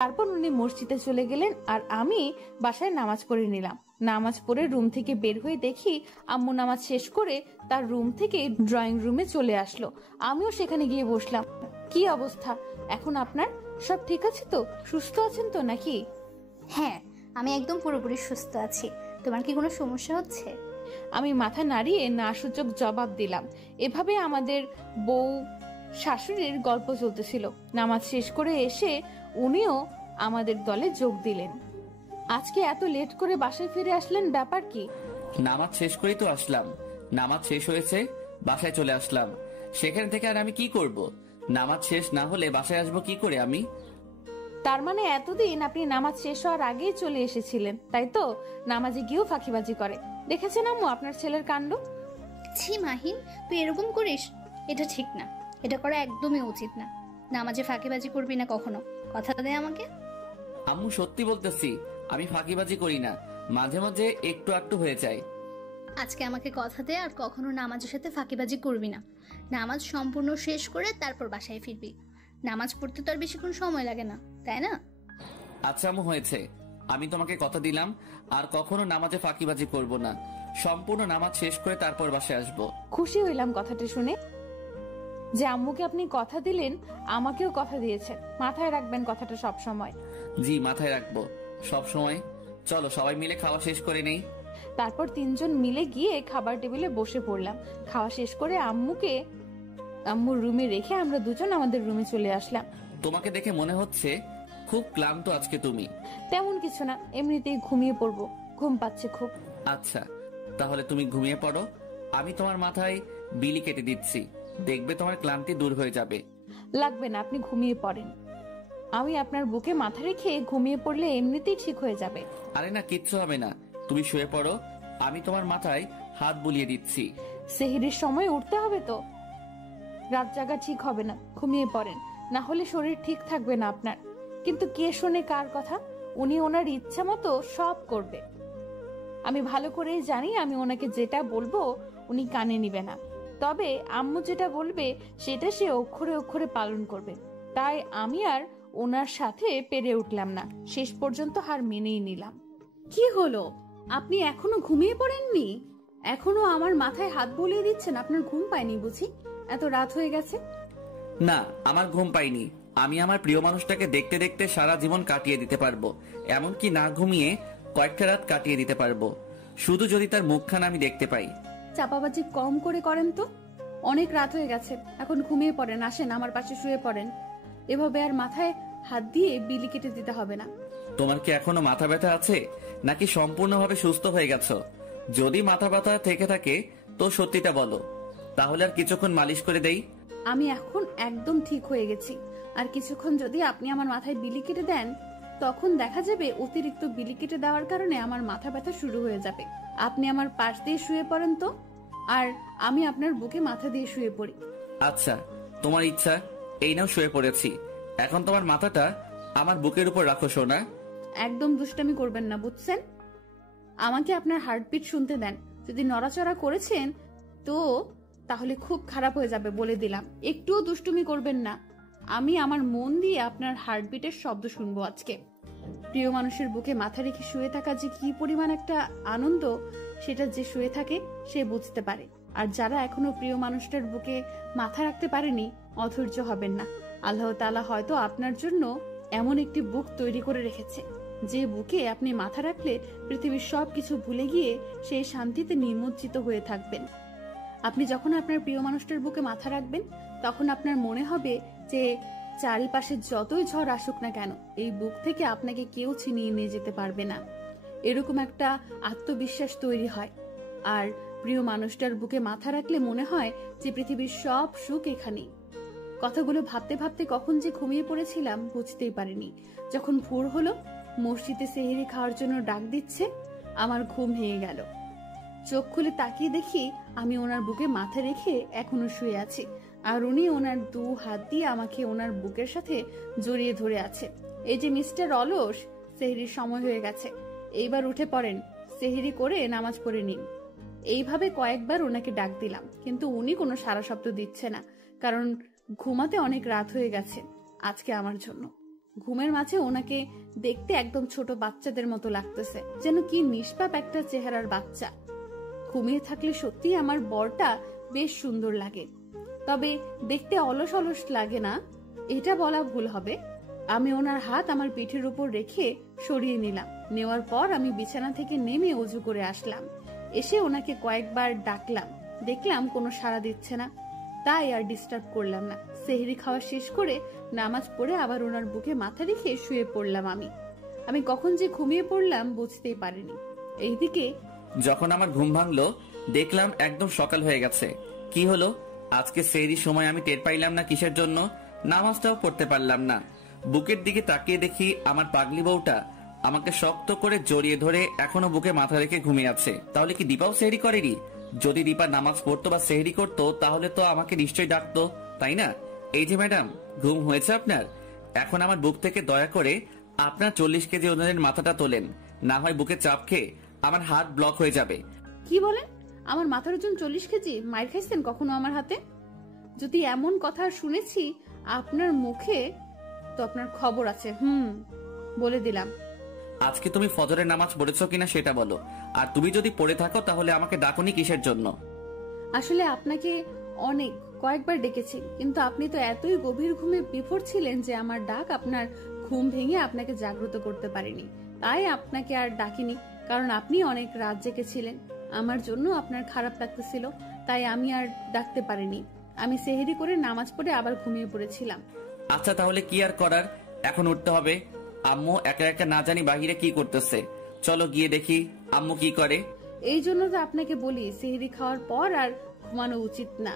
তারপর উনি মসজিদে চলে গেলেন আর আমি বাসায় নামাজ পড়ে নিলাম। নামাজ পড়ে রুম থেকে বের হয়ে দেখি আম্মু নামাজ শেষ করে তার রুম থেকে ড্রয়িং রুমে চলে আসলো। আমিও সেখানে গিয়ে বসলাম। কি অবস্থা এখন আপনার? সব ঠিক আছে তো? সুস্থ আছেন তো নাকি? হ্যাঁ, আমি একদম পুরোপুরি সুস্থ আছি। তোমার কি কোনো সমস্যা হচ্ছে? আমি মাথা নাড়িয়ে না সূচক জবাব দিলাম। এভাবে আমাদের বউ শাশুড়ির গল্প চলতেছিল। নামাজ শেষ করে এসে উনিও আমাদের দলে যোগ দিলেন। আজকে এত লেট করে বাসায় ফিরে আসলেন, ব্যাপার কি? নামাজ শেষ করেই তো আসলাম। নামাজ শেষ হয়েছে, বাসায় চলে আসলাম। সেখান থেকে আর আমি কি করব? নামাজ শেষ না হলে বাসায় আসবো কি করে আমি? তার মানে এতদিন আপনি নামাজ শেষ হওয়ার আগেই চলে এসেছিলেন, তাই তো? নামাজে গিয়েও ফাঁকিবাজি করে। দেখেছেন আম্মু আপনার ছেলের কাণ্ড? ছি মাহিন, তুই এরকম করিস? এটা ঠিক না, এটা করা একদমই উচিত না। নামাজে ফাঁকিবাজি করবি না কখনো, কথা দে আমাকে। আম্মু সত্যি বলতেছি, আমি ফাঁকিবাজি করি না, মাঝে মাঝে একটু একটু হয়ে যায়। আজকে আমাকে কথা দে আর কখনো নামাজের সাথে ফাঁকিবাজি করবি না। নামাজ সম্পূর্ণ শেষ করে তারপর বাসায় ফিরবি। নামাজ পড়তে তো আর বেশিক্ষণ সময় লাগে না, তাই না? আচ্ছা আম্মু, হয়েছে। আমি তোমাকে কথা দিলাম আর কখনো নামাজে ফাঁকিবাজি করব না। সম্পূর্ণ নামাজ শেষ করে তারপর বাসায় আসবো। খুশি হইলাম কথাটা শুনে যে আম্মুকে আপনি কথা দিলেন, আমাকেও কথা দিয়েছেন। মাথায় রাখবেন কথাটা সব সময়। জি, মাথায় রাখবো সব সময়। চলো সবাই মিলে খাওয়া শেষ করে নেই। তারপর তিনজন মিলে গিয়ে খাবার টেবিলে বসে পড়লাম। খাওয়া শেষ করে আম্মুর রুমে রেখে আমরা দুজন আমাদের রুমে চলে আসলাম। তোমাকে দেখে মনে হচ্ছে খুব ক্লান্ত আজকে তুমি। তেমন কিছু না, এমনিতেই ঘুমিয়ে পড়বো, ঘুম পাচ্ছে খুব। আচ্ছা, তাহলে তুমি ঘুমিয়ে পড়ো। আমি তোমার মাথায় বিলি কেটে দিচ্ছি, দেখবে তোমার ক্লান্তি দূর হয়ে যাবে। লাগবে না, আপনি ঘুমিয়ে পড়েন। আমি আপনার বুকে মাথা রেখে ঘুমিয়ে পড়লে এমনিতেই ঠিক হয়ে যাবে। আরে না, কিচ্ছু হবে না, তুমি শুয়ে পড়ো। আমি তোমার মাথায় হাত বুলিয়ে দিচ্ছি। সেহরির সময় উঠতে হবে তো, রাত জাগা ঠিক হবে না। ঘুমিয়ে পড়েন, না হলে শরীর ঠিক থাকবে না আপনার। কিন্তু কে শোনে কার কথা? উনি ওনার ইচ্ছা মতো সব করবে। আমি ভালো করেই জানি আমি ওনাকে যেটা বলবো উনি কানে নিবে না। তবে আম্মু যেটা বলবে সেটা সে অক্ষরে অক্ষরে পালন করবে। তাই আমি আর ওনার সাথে পেরে উঠলাম না, শেষ পর্যন্ত হার মেনেই নিলাম। কি হলো, আপনি এখনো ঘুমিয়ে পড়েননি? এখনো আমার মাথায় হাত বুলিয়ে দিচ্ছেন? আপনার ঘুম পায়নি বুঝি? এত রাত হয়ে গেছে। না, আমার ঘুম পাইনি। আমি আমার প্রিয় মানুষটাকে দেখতে দেখতে সারা জীবন কাটিয়ে দিতে পারবো, এমনকি না ঘুমিয়ে কয়েকটা রাত কাটিয়ে দিতে পারবো, শুধু যদি তার মুখখানা আমি দেখতে পাই। চাপাবাজি কম করে করেন তো। অনেক রাত হয়ে গেছে, এখন ঘুমিয়ে পড়েন। আসেন আমার পাশে শুয়ে পড়েন। এভাবে আর মাথায় হাত দিয়ে বিলি কেটে দিতে হবে না। তোমার কি এখনো মাথা ব্যথা আছে, নাকি সম্পূর্ণভাবে সুস্থ হয়ে গেছো? যদি মাথা ব্যথা থেকে থাকে তো সত্যিটা বলো, তাহলে আর কিছুক্ষণ মালিশ করে দেই। আমি এখন একদম ঠিক হয়ে গেছি। আর কিছুক্ষণ যদি আপনি আমার মাথায় বিলি কেটে দেন, তখন দেখা যাবে অতিরিক্ত বিলি কেটে দেওয়ার কারণে আমার মাথা ব্যথা শুরু হয়ে যাবে। আপনি আমার পাশ দিয়ে শুয়ে পড়েন তো, আর আমি আপনার বুকে মাথা দিয়ে শুয়ে পড়ি। আচ্ছা, তোমার ইচ্ছা। এই নাও, শুয়ে পড়েছি। এখন তোমার মাথাটা আমার বুকের উপর রাখো সোনা। একদম দুষ্টামি করবেন না, বুঝছেন? আমাকে আপনার হার্টবিট শুনতে দেন। যদি নড়াচড়া করেছেন তো তাহলে খুব খারাপ হয়ে যাবে, বলে দিলাম। একটুও দুষ্টুমি করবেন না। আমি আমার মন দিয়ে আপনার হার্টবিটের শব্দ শুনবো আজকে। প্রিয় মানুষের বুকে মাথা রেখে শুয়ে থাকা যে কি পরিমাণ একটা আনন্দ, সেটা যে শুয়ে থাকে সে বুঝতে পারে। আর যারা এখনো প্রিয় মানুষটার বুকে মাথা রাখতে পারেনি, অধৈর্য হবেন না। আল্লাহ তাআলা হয়তো আপনার জন্য এমন একটি বুক তৈরি করে রেখেছে, যে বুকে আপনি মাথা রাখলে পৃথিবীর সবকিছু ভুলে গিয়ে সেই শান্তিতে নিমজ্জিত হয়ে থাকবেন। আপনি যখন আপনার প্রিয় মানুষটার বুকে মাথা রাখবেন, তখন আপনার মনে হবে যে চারিপাশে যতই ঝড় আসুক না কেন, এই বুক থেকে আপনাকে কেউ ছিনিয়ে নিয়ে যেতে পারবে না। এরকম একটা আত্মবিশ্বাস তৈরি হয়। আর প্রিয় মানুষটার বুকে মাথা রাখলে মনে হয় যে পৃথিবীর সব সুখ এখানেই। কথাগুলো ভাবতে ভাবতে কখন যে ঘুমিয়ে পড়েছিলাম বুঝতেই পারিনি। যখন ভোর হলো, মসজিদে সেহরি খাওয়ার জন্য ডাক দিচ্ছে, আমার ঘুম ভেঙে গেল। চোখ খুলে তাকিয়ে দেখি আমি ওনার বুকে মাথা রেখে এখনো শুয়ে আছি, আর উনি ওনার দু হাত দিয়ে আমাকে ওনার বুকের সাথে জড়িয়ে ধরে আছে। এই যে মিস্টার অলস, সেহরির সময় হয়ে গেছে, এইবার উঠে পড়েন, সেহরি করে নামাজ পড়ে নিন। এইভাবে কয়েকবার ওনাকে ডাক দিলাম, কিন্তু উনি কোনো সাড়া শব্দ দিচ্ছে না, কারণ ঘুমাতে অনেক রাত হয়ে গেছে আজকে আমার জন্য। ঘুমের মাঝে ওনাকে দেখতে একদম ছোট বাচ্চাদের মতো লাগতেছে, যেন কি নিষ্পাপ একটা চেহারার বাচ্চা। ঘুমিয়ে থাকলে সত্যি আমার বরটা বেশ সুন্দর লাগে, তবে দেখতে অলস অলস লাগে না, এটা বলা ভুল হবে। আমি ওনার হাত আমার পিঠের উপর রেখে সরিয়ে নিলাম। নেওয়ার পর আমি বিছানা থেকে নেমে অজু করে আসলাম। এসে ওনাকে কয়েকবার ডাকলাম, দেখলাম কোনো সাড়া দিচ্ছে না, তাই আর ডিস্টার্ব করলাম না। সেহরি খাওয়া শেষ করে নামাজ পড়ে আবার ওনার বুকে মাথা রেখে শুয়ে পড়লাম। আমি কখন যে ঘুমিয়ে পড়লাম বুঝতেই পারিনি। এইদিকে যখন আমার ঘুম ভাঙলো দেখলাম একদম সকাল হয়ে গেছে। কি হলো আজকে সেহরির সময় আমি টের পাইলাম না কিসের জন্য, নামাজটাও পড়তে পারলাম না। বুকের দিকে তাকিয়ে দেখি আমার পাগলি বউটা আমাকে শক্ত করে জড়িয়ে ধরে এখনো বুকে মাথা রেখে ঘুমিয়ে আছে। তাহলে কি দীপাও সেহরি করেনি? যদি দীপা নামাজ পড়তো বা সেহরি করতো তাহলে তো আমাকে নিশ্চয়ই ডাকতো, তাই না? এই যে ম্যাডাম, ঘুম হয়েছে আপনার? এখন আমার বুক থেকে দয়া করে আপনার 40 কেজি ওজনের মাথাটা তোলেন, না হয় বুকে চাপ খেয়ে আমার হাত ব্লক হয়ে যাবে। কি বলেন? আমার মাথার ওজন 40 কেজি? মায়ের খাইছেন কখনো আমার হাতে? যদি এমন কথা শুনেছি আপনার মুখে, তো আপনার খবর আছে। বলে দিলাম। আজকে তুমি ফজরের নামাজ পড়েছো কিনা সেটা বলো, আর তুমি যদি পড়ে থাকো তাহলে আমাকে ডাকুনি কিসের জন্য? আসলে আপনাকে কয়েকবার ডেকেছি, কিন্তু আপনি তো এতই গভীর ঘুমে বিভোর ছিলেন যে আমার ডাক আপনার ঘুম ভেঙে আপনাকে জাগ্রত করতে পারিনি। তাই আপনাকে আর ডাকিনি, কারণ আপনি অনেক রাত জেগেছিলেন। আমার জন্য আপনার খারাপ লাগতেছিল, তাই আমি আর ডাকতে পারিনি। আমি সেহরি করে নামাজ পড়ে আবার ঘুমিয়ে পড়েছিলাম। আচ্ছা তাহলে কি আর করার, এখন উঠতে হবে। আম্মু একা একা না জানি বাহিরে কি করতেছে, চলো গিয়ে দেখি আম্মু কি করে। এই জন্য তো আপনাকে বলি সেহরি খাওয়ার পর আর ঘুমানো উচিত না,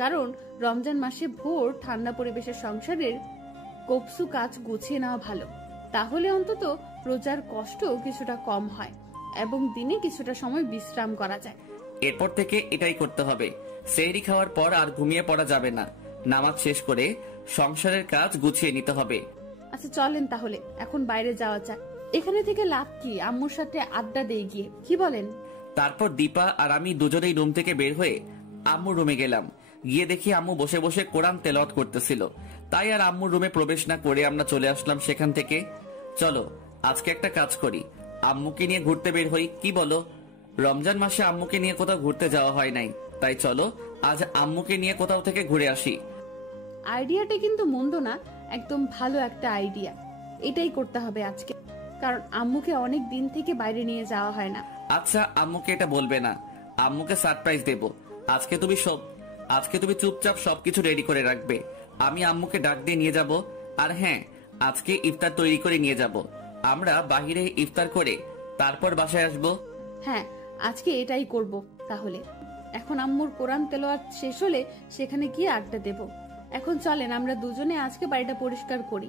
কারণ রমজান মাসে ভোর ঠান্ডা পরিবেশের সংসারের কপসু কাজ গুছিয়ে নেওয়া ভালো। তাহলে অন্তত রোজার কষ্ট কিছুটা কম হয় এবং দিনে কিছুটা সময় বিশ্রাম করা যায়। এরপর থেকে এটাই করতে হবে, সেহরি খাওয়ার পর আর ঘুমিয়ে পড়া যাবে না। নামাজ শেষ করে সংসারের কাজ গুছিয়ে নিতে হবে। আচ্ছা চলেন তাহলে এখন বাইরে যাওয়া যাক। এখানে থেকে লাভ কি, আম্মুর সাথে আড্ডা দিয়ে গিয়ে, কি বলেন? তারপর দীপা আর আমি দুজনেই রুম থেকে বের হয়ে আম্মুর রুমে গেলাম। গিয়ে দেখি আম্মু বসে বসে কোরআন তেলাওয়াত করতেছিল। তাই আর আম্মুর রুমে প্রবেশ না করে আমরা চলে আসলাম সেখান থেকে। চলো আজকে একটা কাজ করি, আম্মুকে নিয়ে ঘুরতে বের হই, কি বলো? রমজান মাসে আম্মুকে নিয়ে কোথাও ঘুরতে যাওয়া হয় নাই, তাই চলো আজ আম্মুকে নিয়ে কোথাও থেকে ঘুরে আসি। আইডিয়াটা কিন্তু মন্দ না, একদম ভালো একটা আইডিয়া। এটাই করতে হবে আজকে, কারণ আম্মুকে অনেক দিন থেকে বাইরে নিয়ে যাওয়া হয় না। আচ্ছা আম্মুকে এটা বলবে না, আম্মুকে সারপ্রাইজ দেব। আজকে তুমি চুপচাপ সবকিছু রেডি করে রাখবে, আমি আম্মুকে ডাক দিয়ে নিয়ে যাব। আর হ্যাঁ, আজকে ইফতার তৈরি করে নিয়ে যাব, আমরা বাহিরে ইফতার করে তারপর বাসায় আসব। হ্যাঁ, আজকে এটাই করব। তাহলে এখন আম্মুর কোরআন তেলাওয়াত শেষ হলে সেখানে গিয়ে আড্ডা দেব। এখন চলেন আমরা দুজনে আজকে বাড়িটা পরিষ্কার করি,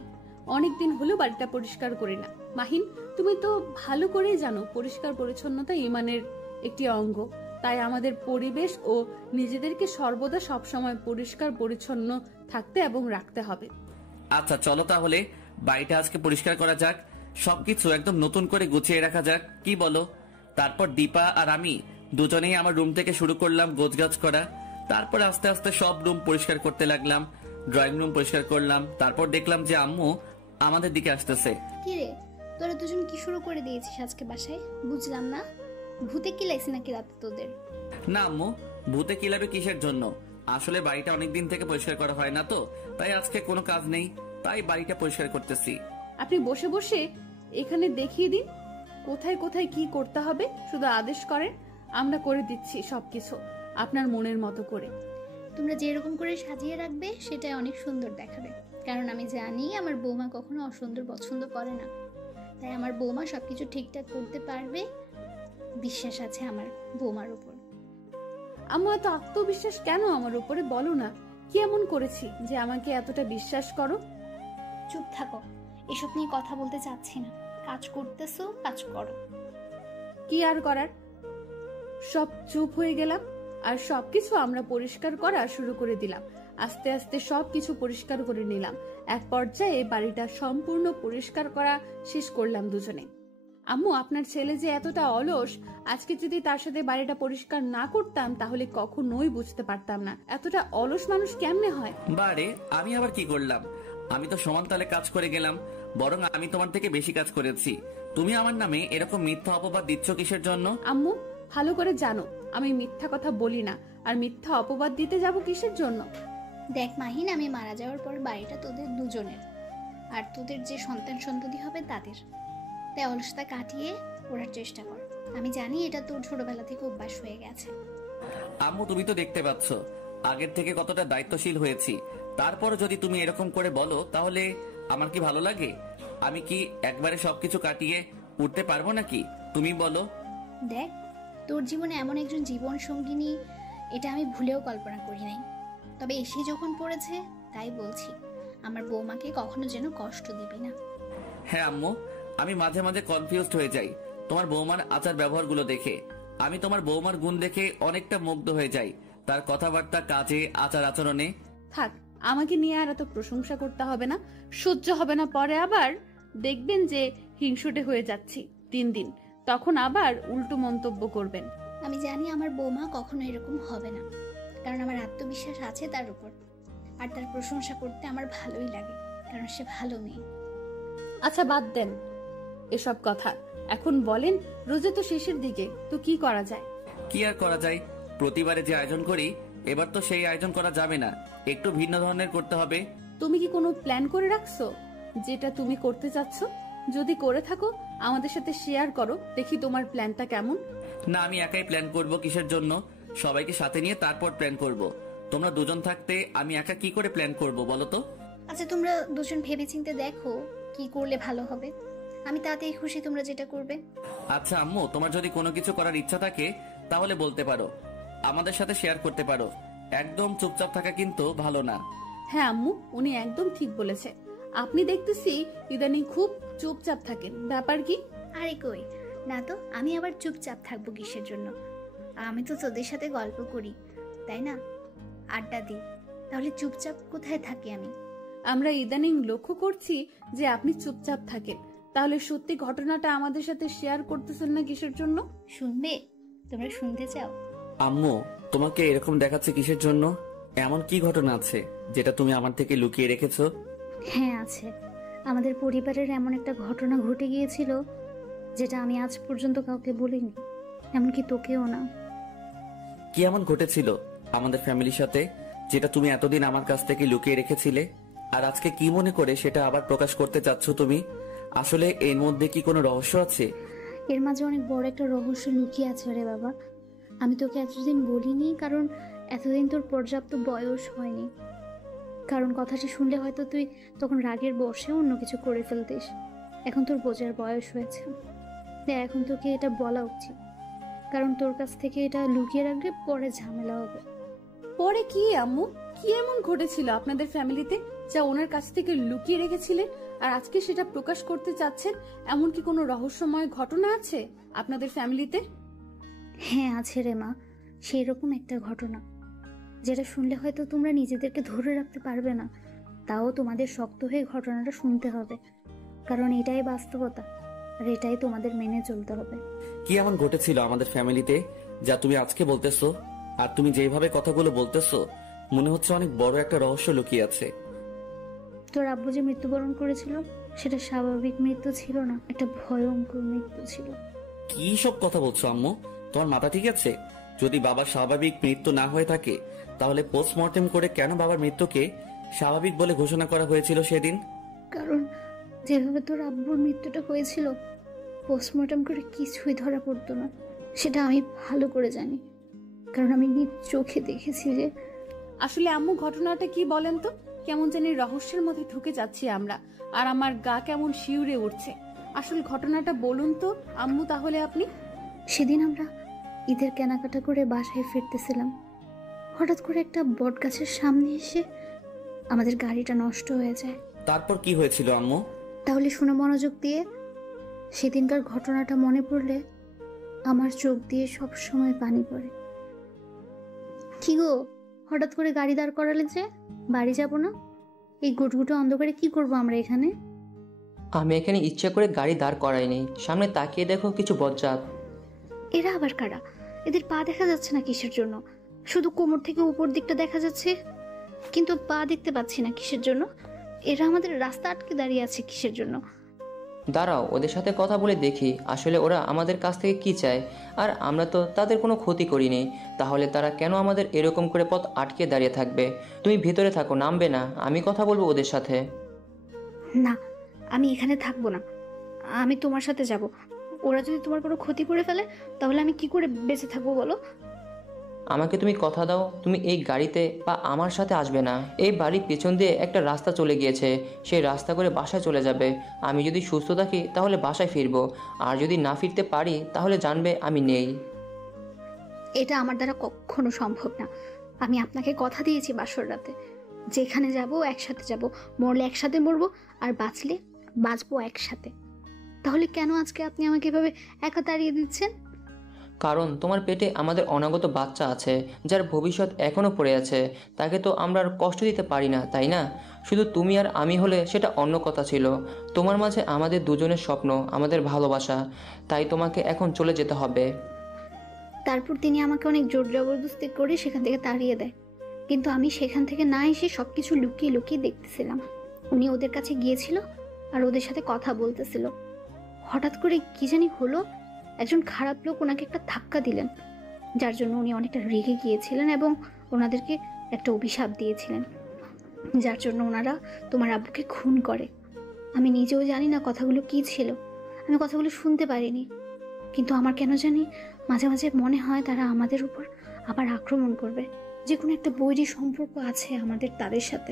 অনেকদিন হলো বাড়িটা পরিষ্কার করি না। মাহিন, তুমি তো ভালো করেই জানো পরিষ্কার পরিচ্ছন্নতা ঈমানের একটি অঙ্গ, তাই আমাদের পরিবেশ ও নিজেদেরকে সর্বদা সবসময় পরিষ্কার পরিচ্ছন্ন থাকতে এবং রাখতে হবে। আচ্ছা চলো তাহলে বাড়িটা আজকে পরিষ্কার করা যাক, সবকিছু একদম নতুন করে গুছিয়ে রাখা যাক, কি বলো? তারপর দীপা আর আমি দুজনেই আমার রুম থেকে শুরু করলাম গোছগাছ করা। তারপর আস্তে আস্তে সব রুম পরিষ্কার করতে লাগলাম, ড্রয়িং রুম পরিষ্কার করলাম। তারপর দেখলাম যে আম্মু আমাদের দিকে আসতেছে। কি রে, তোরা দুজন কি শুরু করে দিয়েছিস আজকে বাসায়? বুঝলাম না, ভূতে কি লাগছে নাকি রাতে তোদের? না আম্মু, ভূতে কিলাবে কিসের জন্য? আসলে বাড়িটা অনেকদিন থেকে পরিষ্কার করা হয় না তো, তাই আজকে কোনো কাজ নেই, তাই বাড়িটা পরিষ্কার করতেছি। আপনি বসে বসে এখানে দেখিয়ে দিন কোথায় কোথায় কি করতে হবে, শুধু আদেশ করেন, আমরা করে দিচ্ছি সবকিছু আপনার মনের মতো করে। তোমরা যেরকম করে সাজিয়ে রাখবে সেটাই অনেক সুন্দর দেখাবে, কারণ আমি জানি আমার বৌমা কখনো অসুন্দর পছন্দ করে না, তাই আমার বৌমা সবকিছু ঠিকঠাক করতে পারবে, বিশ্বাস আছে আমার বৌমার উপর। আম্মু এত আত্মবিশ্বাস কেন আমার উপরে, বলো না কি এমন করেছি যে আমাকে এতটা বিশ্বাস করো? চুপ থাকো, এসব নিয়ে কথা বলতে চাচ্ছি না, কাজ করতেছো কাজ করো। কি আর করার, সব চুপ হয়ে গেলাম আর সবকিছু আমরা পরিষ্কার করা শুরু করে দিলাম। আস্তে আস্তে সবকিছু পরিষ্কার করে নিলাম। এক পর্যায়ে বাড়িটা সম্পূর্ণ পরিষ্কার করা শেষ করলাম দুজনে। আম্মু, আপনার ছেলে যে এতটা অলস, আজকে যদি তার সাথে বাড়িটা পরিষ্কার না করতাম তাহলে কখনোই বুঝতে পারতাম না এতটা অলস মানুষ কেমনে হয়। বারে আমি আবার কি করলাম? আমি তো সমান তালে কাজ করে গেলাম, বরং আমি তোমার থেকে বেশি কাজ করেছি। তুমি আমার নামে এরকম মিথ্যা অপবাদ দিচ্ছ কিসের জন্য? আম্মু ভালো করে জানো আমি মিথ্যা কথা বলি না, আর মিথ্যা অপবাদ দিতে যাব কিসের জন্য? দেখ মাহিন, আমি মারা যাওয়ার পর বাড়িটা তোদের দুজনের, আর তোদের যে সন্তান সন্ততি হবে তাদের। তাই অলসতা কাটিয়ে পড়ার চেষ্টা কর। আমি জানি এটা তোর ছোটবেলা থেকে অভ্যাস হয়ে গেছে। আম্মু তুমি তো দেখতে পাচ্ছ আগের থেকে কতটা দায়িত্বশীল হয়েছি, তারপর যদি তুমি এরকম করে বলো তাহলে আমার কি ভালো লাগে? আমি কি একবারে সবকিছু কাটিয়ে উঠতে পারবো নাকি? তুমি বলো। দেখ, তোর জীবনে এমন একজন জীবন সঙ্গিনী এটা আমি ভুলেও কল্পনা করি নাই। তবে এসে যখন পড়েছে তাই বলছি, আমার বৌমাকে কখনো যেন কষ্ট দিবি না। হ্যাঁ আম্মু, আমি মাঝে মাঝে কনফিউজড হয়ে যাই তোমার বৌমার আচার ব্যবহারগুলো দেখে। আমি তোমার বৌমার গুণ দেখে অনেকটা মুগ্ধ হয়ে যাই, তার কথাবার্তা, কাজে, আচার আচরণে। থাক, আমাকে নিয়ে আর এত প্রশংসা করতে হবে না, সহ্য হবে না। পরে আবার দেখবেন যে হিংসুটে হয়ে যাচ্ছি দিন দিন, তখন আবার উল্টো মন্তব্য করবেন। আমি জানি আমার বৌমা কখনো এরকম হবে না, কারণ আমার আত্মবিশ্বাস আছে তার উপর। আর তার প্রশংসা করতে আমার ভালোই লাগে, কারণ সে ভালো মেয়ে। আচ্ছা বাদ দেন এসব কথা, এখন বলেন রোজা তো শেষের দিকে, তো কি করা যায়? কি আর করা যায়, প্রতিবারে যে আয়োজন করি এবার তো সেই আয়োজন করা যাবে না, একটু ভিন্ন ধরনের করতে হবে। তুমি কি কোনো প্ল্যান করে রাখছো যেটা তুমি করতে চাচ্ছ? যদি করে থাকো আমাদের সাথে শেয়ার করো, দেখি তোমার প্ল্যানটা কেমন। না, আমি একাই প্ল্যান করব কিসের জন্য? সবাইকে সাথে নিয়ে তারপর প্ল্যান করব। তোমরা দুজন থাকতে আমি একা কি করে প্ল্যান করব বলো তো? আচ্ছা, তোমরা দুজন ভেবেচিন্তে দেখো কি করলে ভালো হবে। আমি তাতেই খুশি, তোমরা যেটা করবে। আচ্ছা আম্মু, তোমার যদি কোনো কিছু করার ইচ্ছা থাকে তাহলে বলতে পারো, আমাদের সাথে শেয়ার করতে পারো। একদম চুপচাপ থাকা কিন্তু ভালো না। হ্যাঁ আম্মু, উনি একদম ঠিক বলেছে। আপনি দেখতেছি ইদানিং খুব চুপচাপ থাকেন, ব্যাপার কি? আরে কই না তো, আমি আবার চুপচাপ থাকবো কিসের জন্য? আমি তো তোদের সাথে গল্প করি, তাই না, আড্ডা দিই, তাহলে চুপচাপ কোথায় থাকি আমি? আমরা ইদানিং লক্ষ্য করছি যে আপনি চুপচাপ থাকেন, তাহলে সত্যি ঘটনাটা আমাদের সাথে শেয়ার করতেছেন না কিসের জন্য? শুনবে? তোমরা শুনতে চাও? আম্মু, তোমাকে এরকম দেখাচ্ছে কিসের জন্য? এমন কি ঘটনা আছে যেটা তুমি আমার থেকে লুকিয়ে রেখেছো? হ্যাঁ আছে, আমাদের পরিবারের এমন একটা ঘটনা ঘটে গিয়েছিল যেটা আমি আজ পর্যন্ত কাউকে বলিনি, এমনকি তোকেও না। কি এমন ঘটেছিল আমাদের ফ্যামিলির সাথে যেটা তুমি এতদিন আমার কাছ থেকে লুকিয়ে রেখেছিলে, আর আজকে কি মনে করে সেটা আবার প্রকাশ করতে চাচ্ছ তুমি? আসলে এর মধ্যে কি কোনো রহস্য আছে? এর মাঝে অনেক বড় একটা রহস্য লুকিয়ে আছে রে বাবা। আমি তোকে এতদিন বলিনি কারণ এতদিন তোর পর্যাপ্ত বয়স হয়নি, কারণ কথাটি শুনলে হয়তো তুই তখন রাগের বশে অন্য কিছু করে ফেলতিস। এখন তোর বোঝার বয়স হয়েছে, তাই এখন তোকে এটা বলা উচিত, কারণ তোর কাছ থেকে এটা লুকিয়ে রাখলে পরে ঝামেলা হবে। পরে কি আম্মু, কি এমন ঘটেছিল আপনাদের ফ্যামিলিতে যা ওনার কাছ থেকে লুকিয়ে রেখেছিলেন আর আজকে সেটা প্রকাশ করতে চাচ্ছেন? এমন কি কোনো রহস্যময় ঘটনা আছে আপনাদের ফ্যামিলিতে? হ্যাঁ আছে রে মা, সেই রকম একটা ঘটনা যেটা শুনলে হয়তো তোমরা নিজেদেরকে ধরে রাখতে পারবে না, তাও তোমাদের শক্ত হয়ে ঘটনাটা শুনতে হবে, কারণ এটাই বাস্তবতা আর এটাই তোমাদের মেনে চলতে হবে। কি এমন ঘটেছিল আমাদের ফ্যামিলিতে যা তুমি আজকে বলতেছো? আর তুমি যেভাবে কথাগুলো বলতেছো মনে হচ্ছে অনেক বড় একটা রহস্য লুকিয়ে আছে। তোর আব্বু যে মৃত্যুবরণ করেছিল সেটা স্বাভাবিক মৃত্যু ছিল না, একটা ভয়ঙ্কর মৃত্যু ছিল। কি সব কথা বলছো আম্মু? তোমার মাথা ঠিক আছে? যদি বাবার স্বাভাবিক মৃত্যু না হয়ে থাকে তাহলে পোস্টমর্টেম করে কেন বাবার মৃত্যুকে স্বাভাবিক বলে ঘোষণা করা হয়েছিল সেদিন? কারণ যেভাবে তোর আব্বুর মৃত্যুটা হয়েছিল পোস্টমর্টম করে কিছুই ধরা পড়তো না, সেটা আমি ভালো করে জানি, কারণ আমি নিজ চোখে দেখেছি যে। আসলে আম্মু ঘটনাটা কি বলেন তো? কেমন জানি রহস্যের মধ্যে ঢুকে যাচ্ছি আমরা, আর আমার গা কেমন শিউরে উঠছে। আসল ঘটনাটা বলুন তো আম্মু তাহলে আপনি। সেদিন আমরা ঈদের কেনাকাটা করে বাসায় ফিরতেছিলাম, হঠাৎ করে একটা বট গাছের সামনে এসে আমাদের গাড়িটা নষ্ট হয়ে যায়। তারপর কি হয়েছিল আম্মু? তাহলে শুনে মনোযোগ দিয়ে, সেদিনকার ঘটনাটা মনে পড়লে আমার চোখ দিয়ে সব সময় পানি পড়ে। কি গো, হঠাৎ করে গাড়ি দাঁড় করালে যে? বাড়ি যাব না? এই গুটগুটো অন্ধকারে কি করব আমরা এখানে? আমি এখানে ইচ্ছা করে গাড়ি দাঁড় করাইনি, সামনে তাকিয়ে দেখো কিছু বজ্জাত। এরা আবার কারা? এদের পা দেখা যাচ্ছে না কিসের জন্য? শুধু কোমর থেকে উপর দিকটা দেখা যাচ্ছে, কিন্তু পা দেখতে পাচ্ছি না কিসের জন্য? এরা আমাদের রাস্তা আটকে দাঁড়িয়ে আছে কিসের জন্য? দাঁড়াও, ওদের সাথে কথা বলে দেখি আসলে ওরা আমাদের কাছ থেকে কি চায়। আর আমরা তো তাদের কোনো ক্ষতি করিনি, তাহলে তারা কেন আমাদের এরকম করে পথ আটকে দাঁড়িয়ে থাকবে? তুমি ভিতরে থাকো, নামবে না, আমি কথা বলবো ওদের সাথে। না, আমি এখানে থাকবো না, আমি তোমার সাথে যাব। ওরা যদি তোমার কোনো ক্ষতি করে ফেলে তাহলে আমি কি করে বেঁচে থাকবো বলো? আমাকে তুমি কথা দাও, তুমি এই গাড়িতে বা আমার সাথে আসবে না। এই বাড়ির পেছন দিয়ে একটা রাস্তা চলে গিয়েছে, সেই রাস্তা করে বাসায় চলে যাবে। আমি যদি সুস্থ থাকি তাহলে বাসায় ফিরবো, আর যদি না ফিরতে পারি তাহলে জানবে আমি নেই। এটা আমার দ্বারা কখনো সম্ভব না। আমি আপনাকে কথা দিয়েছি বাসর রাতে, যেখানে যাব একসাথে যাব, মরলে একসাথে মরবো, আর বাঁচবো একসাথে। তাহলে কেন আজকে আপনি আমাকে এভাবে একা তাড়িয়ে দিচ্ছেন? কারণ তোমার পেটে আমাদের অনাগত বাচ্চা আছে, যার ভবিষ্যৎ এখনও পড়ে আছে। তাকে তো আমরা আর কষ্ট দিতে পারি না, তাই না? শুধু তুমি আর আমি হলে সেটা অন্য কথা ছিল। তোমার মাঝে আমাদের দুজনের স্বপ্ন, আমাদের ভালোবাসা, তাই তোমাকে এখন চলে যেতে হবে। তারপর তিনি আমাকে অনেক জোর জবরদস্তি করে সেখান থেকে তাড়িয়ে দেয়, কিন্তু আমি সেখান থেকে না এসে সবকিছু লুকিয়ে লুকিয়ে দেখতেছিলাম। উনি ওদের কাছে গিয়েছিল আর ওদের সাথে কথা বলতেছিল। হঠাৎ করে কি জানি হলো, একজন খারাপ লোক ওনাকে একটা ধাক্কা দিলেন, যার জন্য উনি অনেকটা রেগে গিয়েছিলেন এবং ওনাদেরকে একটা অভিশাপ দিয়েছিলেন, যার জন্য ওনারা তোমার আব্বুকে খুন করে। আমি নিজেও জানি না কথাগুলো কি ছিল, আমি কথাগুলো শুনতে পারিনি, কিন্তু আমার কেন জানি মাঝে মাঝে মনে হয় তারা আমাদের উপর আবার আক্রমণ করবে। যে কোনো একটা বৈরী সম্পর্ক আছে আমাদের তাদের সাথে।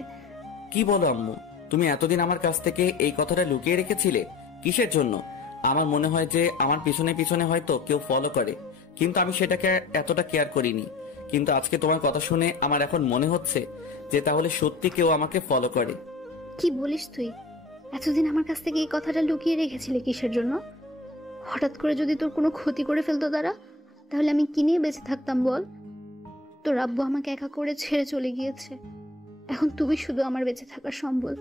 কি বলো আম্মু, তুমি এতদিন আমার কাছ থেকে এই কথাটা লুকিয়ে রেখেছিলে কিসের জন্য? আমার মনে হয় যে আমার পিছনে পিছনে হয়তো কেউ ফলো করে, কিন্তু আমি সেটাকে এতটা কেয়ার করিনি। কিন্তু আজকে তোমার কথা শুনে আমার এখন মনে হচ্ছে যে তাহলে সত্যি কেউ আমাকে ফলো করে। কি বলিস তুই? এতদিন আমার কাছ থেকে এই কথাটা লুকিয়ে রেখেছিলে কিসের জন্য? হঠাৎ করে যদি তোর কোনো ক্ষতি করে ফেলতো তারা, তাহলে আমি কি নিয়ে বেঁচে থাকতাম বল? তোর আব্বু আমাকে একা করে ছেড়ে চলে গিয়েছে, এখন তুই শুধু আমার বেঁচে থাকার সম্বল।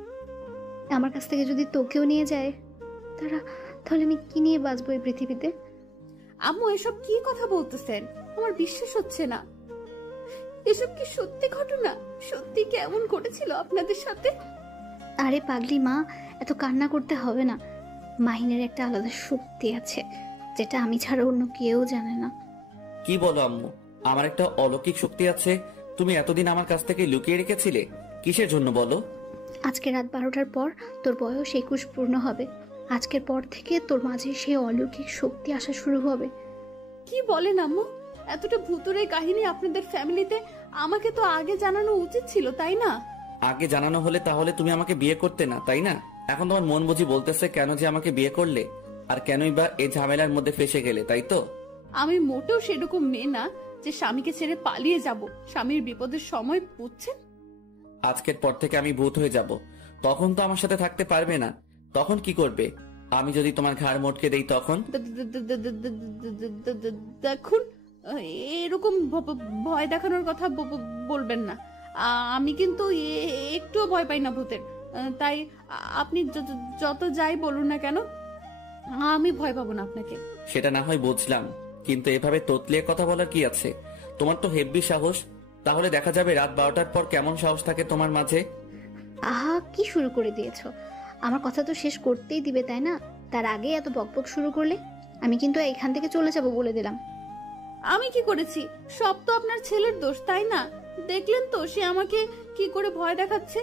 আমার কাছ থেকে যদি তোকেও নিয়ে যায় তারা, তাহলে আমি কি নিয়ে বাঁচবো এই পৃথিবীতে? আম্মু এসব কি কথা বলতেছেন? আমার বিশ্বাস হচ্ছে না। এসব কি সত্যি ঘটনা? সত্যি কেমন ঘটেছিল আপনাদের সাথে? আরে পাগলি মা, এত কান্না করতে হবে না। মাহিনের একটা আলাদা শক্তি আছে, যেটা আমি ছাড়া অন্য কেউ জানে না। কি বলো আম্মু, আমার একটা অলৌকিক শক্তি আছে তুমি এতদিন আমার কাছ থেকে লুকিয়ে রেখেছিলে কিসের জন্য বলো? আজকে রাত 12টার পর তোর বয়স 21 পূর্ণ হবে। আজকের পর থেকে তোর মাঝে সেই অলৌকিক শক্তি আসা শুরু হবে। কি বলেন আম্মু? এতটা ভুতুরে কাহিনী আপনাদের ফ্যামিলিতে আমাকে তো আগে জানানো উচিত ছিল, তাই না? আগে জানানো হলে তাহলে তুমি আমাকে বিয়ে করতে না, তাই না? এখন তোমার মন বুঝি বলতেছে কেন যে আমাকে বিয়ে করলে, আর কেনই বা এই ঝামেলার মধ্যে ফেসে গেলে, তাই তো? আমি মোটেও সেরকম মেয়ে না যে স্বামীকে ছেড়ে পালিয়ে যাব স্বামীর বিপদের সময়, বুঝছেন? আজকের পর থেকে আমি ভূত হয়ে যাব, তখন তো আমার সাথে থাকতে পারবে না। তখন কি করবে? আমি যদি তোমার ঘাড় মটকে দেই তখন? দেখুন, এরকম ভয় দেখানোর কথা বলবেন না। আমি কিন্তু একটুও ভয় পাই না ভূতের, তাই আপনি যত যাই বলুন না কেন আমি ভয় পাবো না আপনাকে। সেটা না হয় বুঝলাম, কিন্তু এভাবে তোতলিয়ে কথা বলার কি আছে? তোমার তো হেব্বি সাহস। তাহলে দেখা যাবে রাত 12টার পর কেমন সাহস থাকে তোমার মাঝে। আহা, কি শুরু করে দিয়েছো? আমার কথা তো শেষ করতেই দিবে, তাই না? তার আগে এত বকবক শুরু করলে আমি কিন্তু এখান থেকে চলে যাব বলে দিলাম। আমি কি করেছি? সব তো আপনার ছেলের দোষ, তাই না? দেখলেন তো সে আমাকে কি করে ভয় দেখাচ্ছে।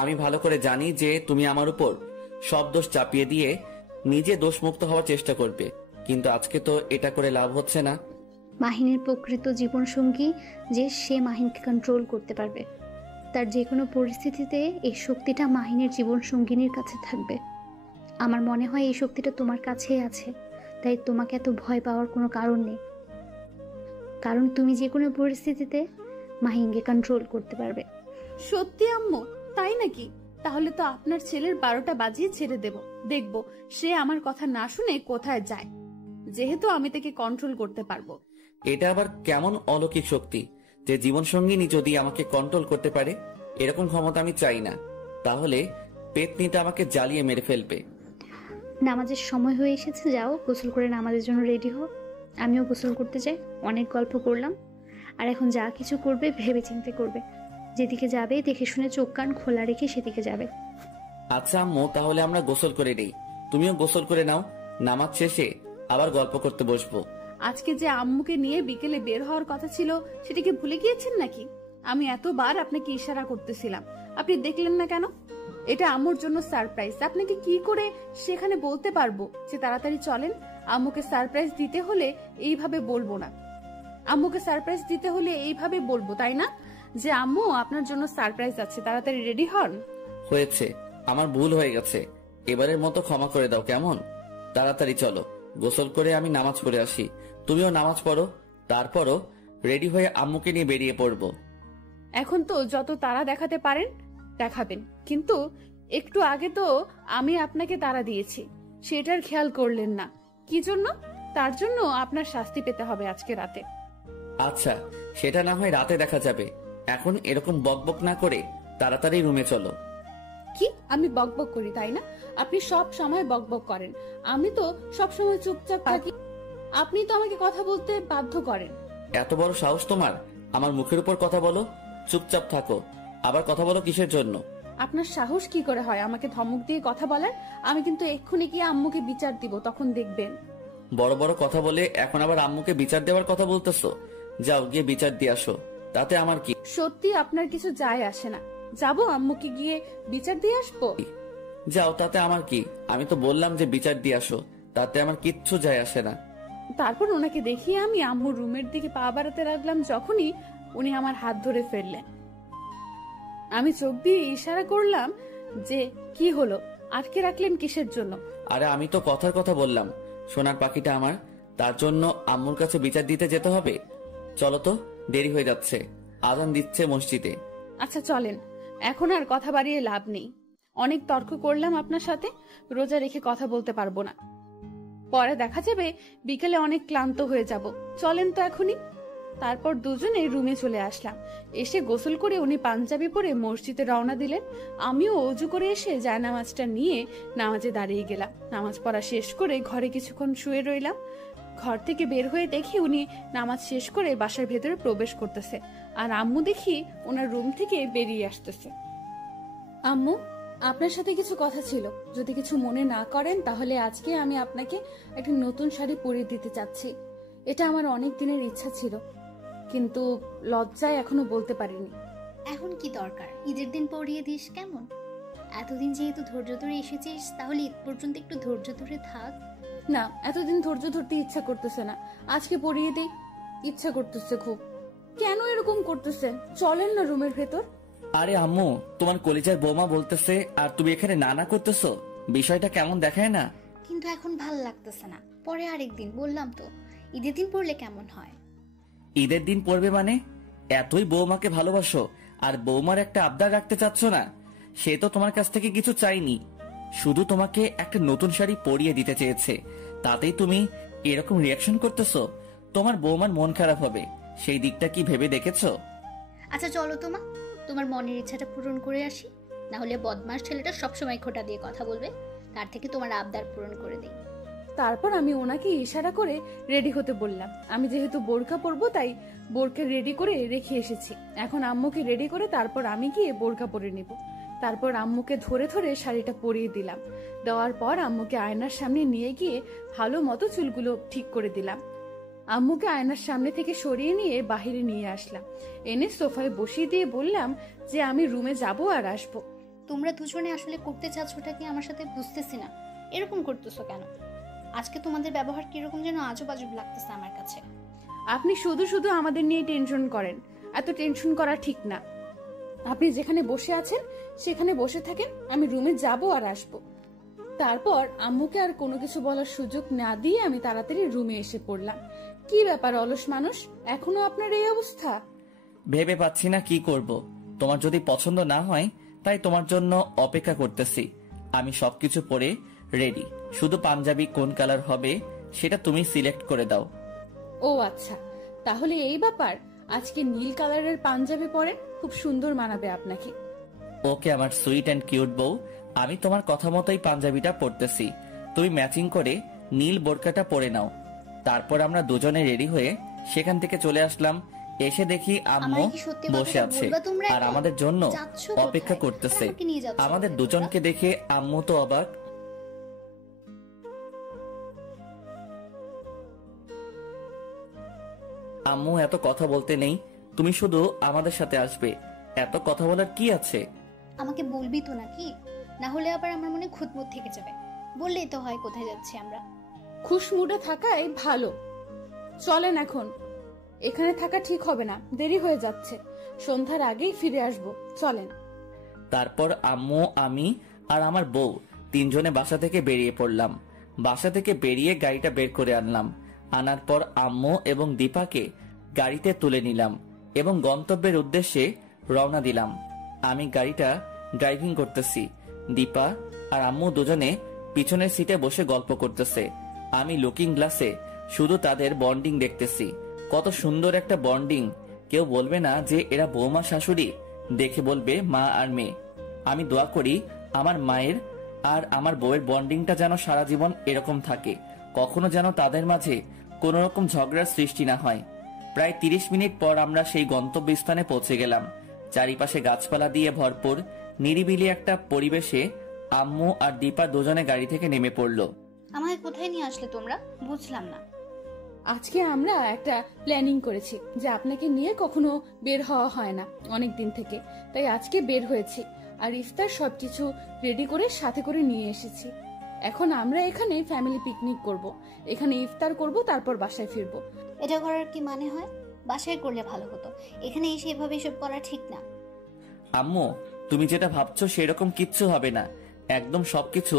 আমি ভালো করে জানি যে তুমি আমার উপর সব দোষ চাপিয়ে দিয়ে নিজে দোষমুক্ত হওয়ার চেষ্টা করবে, কিন্তু আজকে তো এটা করে লাভ হচ্ছে না। মাহিনের প্রকৃত জীবনসঙ্গী যে সে মাহিনকে কন্ট্রোল করতে পারবে। তার যে কোনো পরিস্থিতিতে এই শক্তিটা মাহিনের জীবনসঙ্গিনীর কাছে থাকবে। আমার মনে হয় এই শক্তিটা তোমার কাছেই আছে, তাই তোমাকে এত ভয় পাওয়ার কোনো কারণ নেই, কারণ তুমি যে কোনো পরিস্থিতিতে মাহিনকে কন্ট্রোল করতে পারবে। সত্যি আম্মু? তাই নাকি? তাহলে তো আপনার ছেলের 12টা বাজিয়ে ছেড়ে দেব, দেখব সে আমার কথা না শুনে কোথায় যায়, যেহেতু আমি তাকে কন্ট্রোল করতে পারবো। এটা আবার কেমন অলৌকিক শক্তি যে জীবন সঙ্গিনী যদি আমাকে কন্ট্রোল করতে পারে? এরকম ক্ষমতা আমি চাই না, তাহলে পেতনিটা আমাকে জ্বালিয়ে মেরে ফেলবে। নামাজের সময় হয়ে এসেছে, যাও গোসল করে নামাজের জন্য রেডি হও। আমিও গোসল করতে যাই, অনেক গল্প করলাম। আর এখন যা কিছু করবে ভেবে চিন্তে করবে, যেদিকে যাবে দেখে শুনে চোখ কান খোলা রেখে সেদিকে যাবে। আচ্ছা আম্মু, তাহলে আমরা গোসল করে নেই, তুমিও গোসল করে নাও। নামাজ শেষে আবার গল্প করতে বসবো। আজকে যে আম্মুকে নিয়ে বিকেলে বের হওয়ার কথা ছিল সেটাকে ভুলে গিয়েছেন নাকি? আমি এতবার আপনাকে ইশারা করতেছিলাম, আপনি দেখলেন না কেন? এটা আম্মুর জন্য সারপ্রাইজ। আপনাকে কি করে সেখানে বলতে পারবো যে তাড়াতাড়ি চলেন? আম্মুকে সারপ্রাইজ দিতে হলে এইভাবে বলবো না। আম্মুকে সারপ্রাইজ দিতে হলে এইভাবে বলবো, তাই না? যে আম্মু আপনার জন্য সারপ্রাইজ আছে, তাড়াতাড়ি রেডি হন। হয়েছে, আমার ভুল হয়ে গেছে, এবারের মতো ক্ষমা করে দাও কেমন? তাড়াতাড়ি চলো, গোসল করে আমি নামাজ পড়ে আসি, তুমিও নামাজ পড়ো। তারপরও রেডি হয়ে আম্মুকে নিয়ে বেরিয়ে পড়বো। এখন তো যত তাড়া দেখাতে পারেন দেখাবেন, কিন্তু একটু আগে তো আমি আপনাকে তাড়া দিয়েছি, সেটার খেয়াল করলেন না। কি জন্য? তার জন্য আপনার শাস্তি পেতে হবে আজকে রাতে। আচ্ছা, সেটা না হয় রাতে দেখা যাবে, এখন এরকম বকবক না করে তাড়াতাড়ি রুমে চলো। কি আমি বকবক করি তাই না? আপনি সব সময় বকবক করেন, আমি তো সব সময় চুপচাপ থাকি। আপনি তো আমাকে কথা বলতে বাধ্য করেন। এত বড় সাহস তোমার, আমার মুখের উপর কথা বলো? চুপচাপ থাকো, আবার কথা বলো কিসের জন্য? আপনার সাহস কি করে হয় আমাকে ধমক দিয়ে কথা বলার? আমি কিন্তু এক্ষুনি গিয়ে আম্মুকে বিচার দিব, তখন দেখবেন। বড় বড় কথা বলে এখন আবার আম্মুকে বিচার দেওয়ার কথা বলতেছো? যাও গিয়ে বিচার দিয়ে আসো, তাতে আমার কি? সত্যি আপনার কিছু যায় আসে না। যাবো আম্মুকে গিয়ে বিচার দিয়ে আসবো। যাও, তাতে আমার কি? আমি তো বললাম যে বিচার দিয়ে আসো, তাতে আমার কিচ্ছু যায় আসে না। তারপর ওনাকে দেখিয়ে আমি আম্মুর রুমের দিকে পা বাড়াতে লাগলাম, যখনই উনি আমার হাত ধরে ফেললেন। আমি চোখ দিয়ে ইশারা করলাম যে কি হলো, আটকে রাখলেন কিসের জন্য? আরে আমি তো কথার কথা বললাম, সোনার পাখিটা আমার, তার জন্য আম্মুর কাছে বিচার দিতে যেতে হবে? চলো তো, দেরি হয়ে যাচ্ছে, আজান দিচ্ছে মসজিদে। আচ্ছা চলেন, এখন আর কথা বাড়িয়ে লাভ নেই। অনেক তর্ক করলাম আপনার সাথে, রোজা রেখে কথা বলতে পারবো না, পরে দেখা যাবে বিকেলে অনেক ক্লান্ত হয়ে যাব। চলেন তো এখনই। তারপর দুজনে রুমে চলে আসলাম। এসে গোসল করে উনি পাঞ্জাবি পরে মসজিদে রওনা দিলেন। আমিও অজু করে এসে জায়নামাজটা নিয়ে নামাজে দাঁড়িয়ে গেলাম। নামাজ পড়া শেষ করে ঘরে কিছুক্ষণ শুয়ে রইলাম। ঘর থেকে বের হয়ে দেখি উনি নামাজ শেষ করে বাসার ভেতরে প্রবেশ করতেছে, আর আম্মু দেখি ওনার রুম থেকে বেরিয়ে আসতেছে। আম্মু, আপনার সাথে কিছু কথা ছিল, যদি কিছু মনে না করেন তাহলে আজকে আমি আপনাকে একটা নতুন শাড়ি পরিয়ে দিতে চাচ্ছি। এটা আমার অনেক দিনের ইচ্ছা ছিল, কিন্তু লজ্জায় এখনো বলতে পারিনি। এখন কি দরকার? ঈদের দিন পরিয়ে দিস কেমন? এতদিন যেহেতু ধৈর্য ধরে এসেছিস, তাহলে ঈদ পর্যন্ত একটু ধৈর্য ধরে থাক। না, এতদিন ধৈর্য ধরতে ইচ্ছা করতেছে না, আজকে পরিয়ে দিই। ইচ্ছা করতেছে খুব। কেন এরকম করতেছে? চলেন না রুমের ভেতর। আরে আম্মু, তোমার কলিজার বৌমা বলতেছে আর তুমি এখানে নানা করতেছো, বিষয়টা কেমন দেখায় না? কিন্তু এখন ভাল লাগতেছে না, পরে আরেকদিন, বললাম তো। ঈদের দিন পড়লে কেমন হয়? ঈদের দিন পড়বে মানে? এতই বৌমাকে ভালোবাসো আর বৌমার একটা আবদার রাখতে চাচ্ছ না? সে তো তোমার কাছ থেকে কিছু চাইনি, শুধু তোমাকে একটা নতুন শাড়ি পরিয়ে দিতে চেয়েছে, তাতেই তুমি এরকম রিয়াকশন করতেছো? তোমার বৌমার মন খারাপ হবে, সেই দিকটা কি ভেবে দেখেছো? আচ্ছা চলো তো মা, তোমার মনের ইচ্ছাটা পূরণ করে আসি, না হলে বদমাস ছেলেটা সবসময় খোঁটা দিয়ে কথা বলবে। তার থেকে তোমার আবদার পূরণ করে দিই। তারপর আমি ওনাকে ইশারা করে রেডি হতে বললাম। আমি যেহেতু বোরকা পরবো তাই বোরকা রেডি করে রেখে এসেছি। এখন আম্মুকে রেডি করে তারপর আমি গিয়ে বোরকা পরে নেব। তারপর আম্মুকে ধরে ধরে শাড়িটা পরিয়ে দিলাম। দেওয়ার পর আম্মুকে আয়নার সামনে নিয়ে গিয়ে ভালো মতো চুলগুলো ঠিক করে দিলাম। আম্মুকে আয়নার সামনে থেকে সরিয়ে নিয়ে বাহিরে নিয়ে আসলাম। এনে সোফায় বসিয়ে দিয়ে বললাম যে আমি রুমে যাব আর আসবো। তোমরা দুজনে আসলে করতে চাচ্ছোটা কি আমার সাথে বুঝতেছি না। এরকম করতেছো কেন? আজকে তোমাদের ব্যবহার কিরকম যেন আজব আজব লাগতেছে আমার কাছে। আপনি শুধু শুধু আমাদের নিয়ে টেনশন করেন, এত টেনশন করা ঠিক না। আপনি যেখানে বসে আছেন সেখানে বসে থাকেন, আমি রুমে যাব আর আসবো। তারপর আম্মুকে আর কোনো কিছু বলার সুযোগ না দিয়ে আমি তাড়াতাড়ি রুমে এসে পড়লাম। কি ব্যাপার অলস মানুষ, এখনো আপনার এই অবস্থা? ভেবে পাচ্ছি না কি করব। তোমার যদি পছন্দ না হয় তাই তোমার জন্য অপেক্ষা করতেছি। আমি সবকিছু পরে রেডি, শুধু পাঞ্জাবি কোন কালার হবে সেটা তুমি সিলেক্ট করে দাও। ও আচ্ছা, তাহলে এই ব্যাপার। আজকে নীল কালারের পাঞ্জাবি পরেন, খুব সুন্দর মানাবে আপনাকে। ওকে আমার সুইট অ্যান্ড কিউট বউ, আমি তোমার কথা মতোই পাঞ্জাবিটা পরতেছি, তুমি ম্যাচিং করে নীল বোরকাটা পরে নাও। তারপর আমরা দুজনে রেডি হয়ে সেখান থেকে চলে আসলাম এসে দেখি আম্মু আমায় কি সত্যি বসে কথাটা আছে বলবা তোমরা আর এখন? আমাদের জন্য যাচ্ছ অপেক্ষা কোথায়? করতেছে। আমাকে নিয়ে যাচ্ছ আমাদের কোথায় দুজনকে তোমরা? দেখে আম্মু তো অবাক। আম্মু এত কথা বলতে নেই, তুমি শুধু আমাদের সাথে আসবে। এত কথা বলার কি আছে? আমাকে বলবি তো নাকি? না হলে আবার আমার মনে খুঁতমুত থেকে যাবে। বললেই তো হয় কোথায় যাচ্ছি আমরা। খুশ মুডে থাকাই ভালো। চলেন এখন, এখানে থাকা ঠিক হবে না, দেরি হয়ে যাচ্ছে। সন্ধ্যার আগেই ফিরে আসবো, চলেন। তারপর আম্মু, আমি আর আমার বউ তিনজনে বাসা থেকে বেরিয়ে পড়লাম। বাসা থেকে বেরিয়ে গাড়িটা বের করে আনলাম। আনার পর আম্মু এবং দীপাকে গাড়িতে তুলে নিলাম এবং গন্তব্যের উদ্দেশ্যে রওনা দিলাম। আমি গাড়িটা ড্রাইভিং করতেছি, দীপা আর আম্মু দুজনে পিছনের সিটে বসে গল্প করতেছে। আমি লুকিং গ্লাসে শুধু তাদের বন্ডিং দেখতেছি। কত সুন্দর একটা বন্ডিং! কেউ বলবে না যে এরা বৌমা শাশুড়ি, দেখে বলবে মা আর মেয়ে। আমি দোয়া করি আমার মায়ের আর আমার বউয়ের বন্ডিংটা যেন সারা জীবন এরকম থাকে, কখনো যেন তাদের মাঝে কোনো রকম ঝগড়ার সৃষ্টি না হয়। প্রায় 30 মিনিট পর আমরা সেই গন্তব্যস্থানে পৌঁছে গেলাম। চারিপাশে গাছপালা দিয়ে ভরপুর নিরিবিলি একটা পরিবেশে আম্মু আর দীপা দুজনে গাড়ি থেকে নেমে পড়লো। আমাকে কোথায় নিয়ে আসলে তোমরা? বুঝলাম না। আজকে আমরা একটা প্ল্যানিং করেছি যে আপনাকে নিয়ে কখনো বের হওয়া হয় না অনেক দিন থেকে, তাই আজকে বের হয়েছি। আর ইফতার সবকিছু রেডি করে সাথে করে নিয়ে এসেছি। এখন আমরা এখানে ফ্যামিলি পিকনিক করব, এখানে ইফতার করব, তারপর বাসায় ফিরবো। এটা করার কি মানে হয়? বাসায় করলে ভালো হতো, এখানে এসে এভাবে এসব করা ঠিক না। আম্মু, তুমি যেটা ভাবছো সেরকম কিচ্ছু হবে না, একদম সবকিছু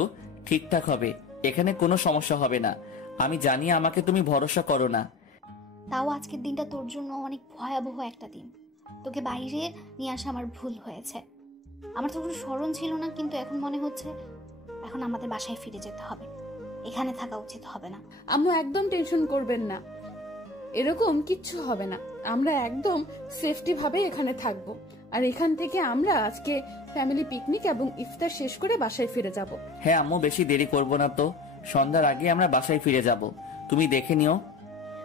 ঠিকঠাক হবে, এখানে কোনো সমস্যা হবে না। আমি জানি আমাকে তুমি ভরসা করো না। তাও আজকের দিনটা তোর জন্য অনেক ভয়াবহ একটা দিন। তোকে বাইরে নিয়ে আসা আমার ভুল হয়েছে। আমার তো কোনো স্মরণ ছিল না, কিন্তু এখন মনে হচ্ছে এখন আমাদের বাসায় ফিরে যেতে হবে। এখানে থাকা উচিত হবে না। আম্মু একদম টেনশন করবেন না, এরকম কিচ্ছু হবে না। আমরা একদম সেফটি ভাবে এখানে থাকবো। আর এখান থেকে আমরা আজকে ফ্যামিলি পিকনিক এবং ইফতার শেষ করে বাসায় ফিরে যাব। হ্যাঁ আম্মু, বেশি দেরি করব না তো, সন্ধ্যার আগে আমরা বাসায় ফিরে যাব। তুমি দেখে নিও।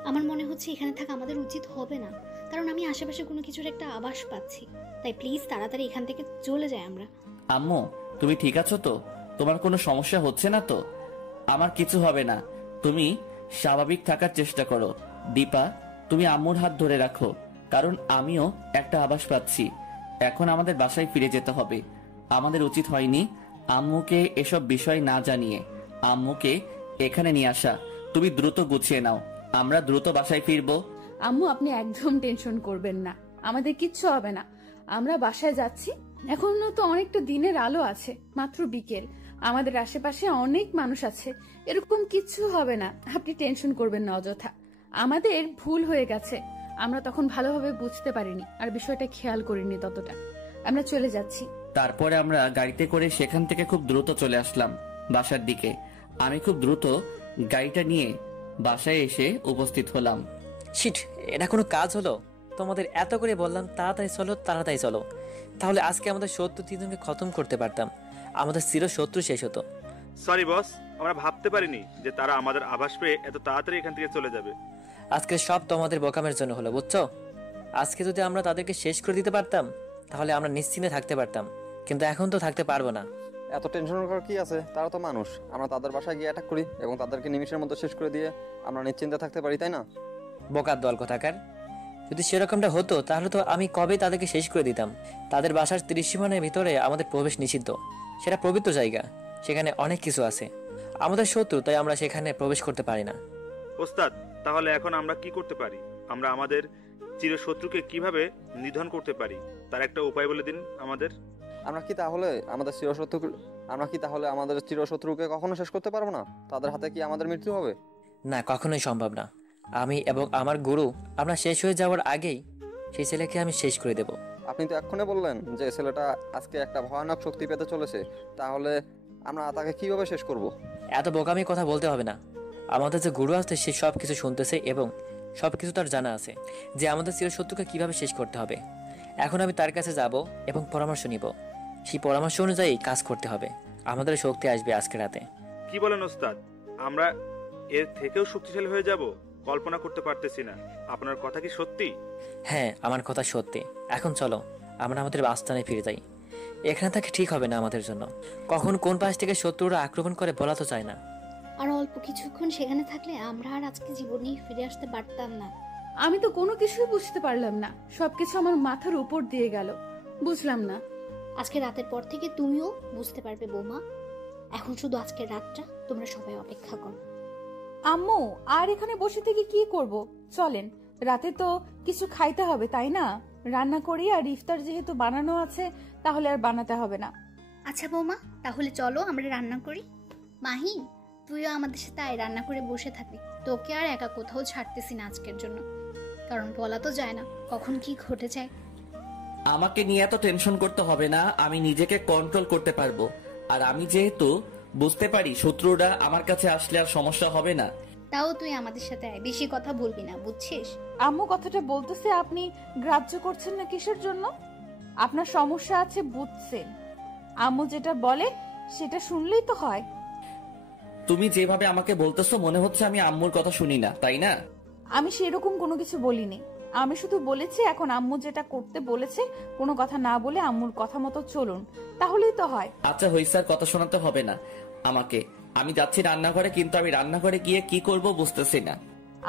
আমার মনে হচ্ছে এখানে থাকা আমাদের উচিত হবে না, কারণ আমি আশেপাশে কোনো কিছুর একটা আভাস পাচ্ছি। তাই প্লিজ তাড়াতাড়ি এখান থেকে চলে যাই আমরা। আম্মু, তুমি ঠিক আছো তো? তোমার কোনো সমস্যা হচ্ছে না তো? আমার কিছু হবে না, তুমি স্বাভাবিক থাকার চেষ্টা করো। দীপা, তুমি আম্মুর হাত ধরে রাখো, কারণ আমিও একটা আভাস পাচ্ছি এখন আমাদের বাসায় ফিরে যেতে হবে। আমাদের উচিত হয়নি আম্মুকে এসব বিষয় না জানিয়ে আম্মুকে এখানে নিয়ে আসা। তুমি দ্রুত গুছিয়ে নাও, আমরা দ্রুত বাসায় ফিরবো। আম্মু আপনি একদম টেনশন করবেন না, আমাদের কিচ্ছু হবে না। আমরা বাসায় যাচ্ছি, এখনো তো অনেকটা দিনের আলো আছে, মাত্র বিকেল। আমাদের আশেপাশে অনেক মানুষ আছে, এরকম কিচ্ছু হবে না। আপনি টেনশন করবেন না অযথা। আমাদের ভুল হয়ে গেছে, আমরা তখন ভালোভাবে বুঝতে পারিনি আর বিষয়টা খেয়াল করিনি ততটা। আমরা চলে যাচ্ছি। তারপরে আমরা গাড়িতে করে সেখান থেকে খুব দ্রুত চলে আসলাম বাসার দিকে। আমি খুব দ্রুত গাড়িটা নিয়ে বাসায় এসে উপস্থিত হলাম। শিট, এটা কোনো কাজ হলো? তোমাদের এত করে বললাম তাড়াতাড়ি চলো তাড়াতাড়ি চলো, তাহলে আজকে আমাদের শত্রু তিনজনকে খতম করতে পারতাম, আমাদের চির শত্রু শেষ হতো। সরি বস, আমরা ভাবতে পারিনি যে তারা আমাদের আভাস পেয়ে এত তাড়াতাড়ি এখান থেকে চলে যাবে। আজকে সব তোমাদের বোকামের জন্য হলো, বুঝছো? আজকে যদি আমরা তাদেরকে শেষ করে দিতে পারতাম তাহলে আমরা নিশ্চিন্তে থাকতে পারতাম, কিন্তু এখন তো থাকতে পারবো না। এত টেনশন করার কি আছে? তারা তো মানুষ, আমরা তাদের বাসায় গিয়ে অ্যাটাক করি এবং তাদেরকে নিমিষের মধ্যে শেষ করে দিয়ে আমরা নিশ্চিন্তে থাকতে পারি, তাই না? বোকার দল কোথাকার! যদি সেরকমটা হতো তাহলে তো আমি কবে তাদেরকে শেষ করে দিতাম। তাদের বাসার ত্রিসীমানের ভিতরে আমাদের প্রবেশ নিষিদ্ধ, সেটা পবিত্র জায়গা, সেখানে অনেক কিছু আছে। আমাদের শত্রু, তাই আমরা সেখানে প্রবেশ করতে পারি না। ওস্তাদ, তাহলে এখন আমরা কি করতে পারি? আমরা আমাদের চিরশত্রুকে কিভাবে নিধন করতে পারি তার একটা উপায় বলে দিন আমাদের। আমরা কি তাহলে আমাদের চিরশত্রুকে কখনো শেষ করতে পারবো না? তাদের হাতে কি আমাদের মৃত্যু হবে? না, কখনোই সম্ভব না। আমি এবং আমার গুরু, আমরা শেষ হয়ে যাওয়ার আগেই সেই ছেলেকে আমি শেষ করে দেব। আপনি তো এক্ষুনি বললেন যে ছেলেটা আজকে একটা ভয়ানক শক্তি পেতে চলেছে, তাহলে আমরা তাকে কিভাবে শেষ করব? এত বোকামি কথা বলতে হবে না। আমাদের যে গুরু আছে সে সব কিছু শুনতেছে এবং সব কিছু তার জানা আছে যে আমাদের চিরশত্রুকে কিভাবে শেষ করতে হবে। এখন আমি তার কাছে যাব এবং পরামর্শ নিব, সেই পরামর্শ অনুযায়ী কাজ করতে হবে। আমাদের শক্তি আসবে আজকে রাতে। কি বলেন ওস্তাদ? আমরা এর থেকেও শক্তিশালী হয়ে যাব? কল্পনা করতে পারতেছি না। আপনার কথা কি সত্যি? হ্যাঁ, আমার কথা সত্যি। এখন চলো আমরা আমাদের বাসস্থানে ফিরে যাই। এখানে থাকা ঠিক হবে না আমাদের জন্য। কখন কোন পাশ থেকে শত্রুরা আক্রমণ করে বলা তো যায় না। আর অল্প কিছুক্ষণ সেখানে থাকলে আমরা আর আজকে জীবনেই ফিরে আসতে পারতাম না। আমি তো কোনো কিছুই বুঝতে পারলাম না, সবকিছু আমার মাথার উপর দিয়ে গেল। বুঝলাম না। আজকে রাতের পর থেকে তুমিও বুঝতে পারবে বৌমা। এখন শুধু আজকের রাতটা তোমরা সবাই অপেক্ষা করো। আম্মু, আর এখানে বসে থেকে কি করব? চলেন, রাতে তো কিছু খাইতে হবে তাই না? রান্না করি, আর ইফতার যেহেতু বানানো আছে তাহলে আর বানাতে হবে না। আচ্ছা বৌমা, তাহলে চলো আমরা রান্না করি। মাহি, তুইও আমাদের সাথে আয়, রান্না করে বসে থাকবি। তোকে আর একা কোথাও ছাড়তেছি না আজকের জন্য, কারণ বলা তো যায় না কখন কি ঘটে যায়। আমাকে নিয়ে এত টেনশন করতে হবে না, আমি নিজেকে কন্ট্রোল করতে পারবো। আর আমি যেহেতু বুঝতে পারি শত্রুরা আমার কাছে আসলে আর সমস্যা হবে না। তাও তুই আমাদের সাথে আয়, বেশি কথা বলবি না, বুঝছিস? আম্মু কথাটা বলতেছে, আপনি গ্রাহ্য করছেন না কিসের জন্য? আপনার সমস্যা আছে বুঝছেন, আম্মু যেটা বলে সেটা শুনলেই তো হয়। তুমি যেভাবে আমাকে বলতেছো মনে হচ্ছে আমি আম্মুর কথা শুনি না, তাই না? আমি সেরকম কোনো কিছু বলিনি। আমি শুধু বলেছি এখন আম্মু যেটা করতে বলেছে কোনো কথা না বলে আম্মুর কথা মতো চলুন, তাহলেই তো হয়। আচ্ছা হইছে, আর কথা শোনাতে হবে না আমাকে। আমি যাচ্ছি রান্নাঘরে, কিন্তু আমি রান্নাঘরে গিয়ে কি করব বুঝতেছি না।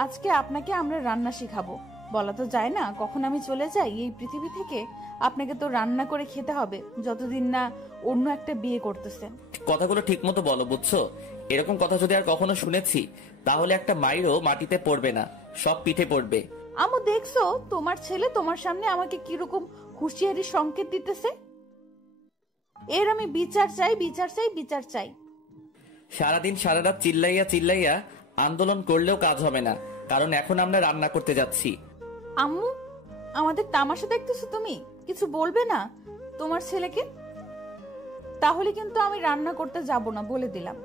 আজকে আপনাকে আমরা রান্না শিখাবো। বলা তো যায় না কখন আমি চলে যাই এই পৃথিবী থেকে। আপনাকে তো রান্না করে খেতে হবে যতদিন না অন্য একটা বিয়ে করতেছেন। কথাগুলো ঠিক মতো বলো, বুঝছো? এরকম কথা যদি আর কখনো শুনেছি তাহলে একটা মাইরও মাটিতে পড়বে না, সব পিঠে পড়বে। আম্মু দেখছো তোমার ছেলে তোমার সামনে আমাকে কিরকম হুঁশিয়ারি সংকেত দিতেছে। এর আমি বিচার চাই, বিচার চাই, বিচার চাই। সারাদিন সারা রাত চিল্লাইয়া চিল্লাইয়া আন্দোলন করলেও কাজ হবে না, কারণ এখন আমরা রান্না করতে যাচ্ছি। আম্মু, আমাদের তামাশা দেখতেছো তুমি? কিছু বলবে না তোমার ছেলেকে? তাহলে কিন্তু আমি রান্না করতে যাব না, বলে দিলাম।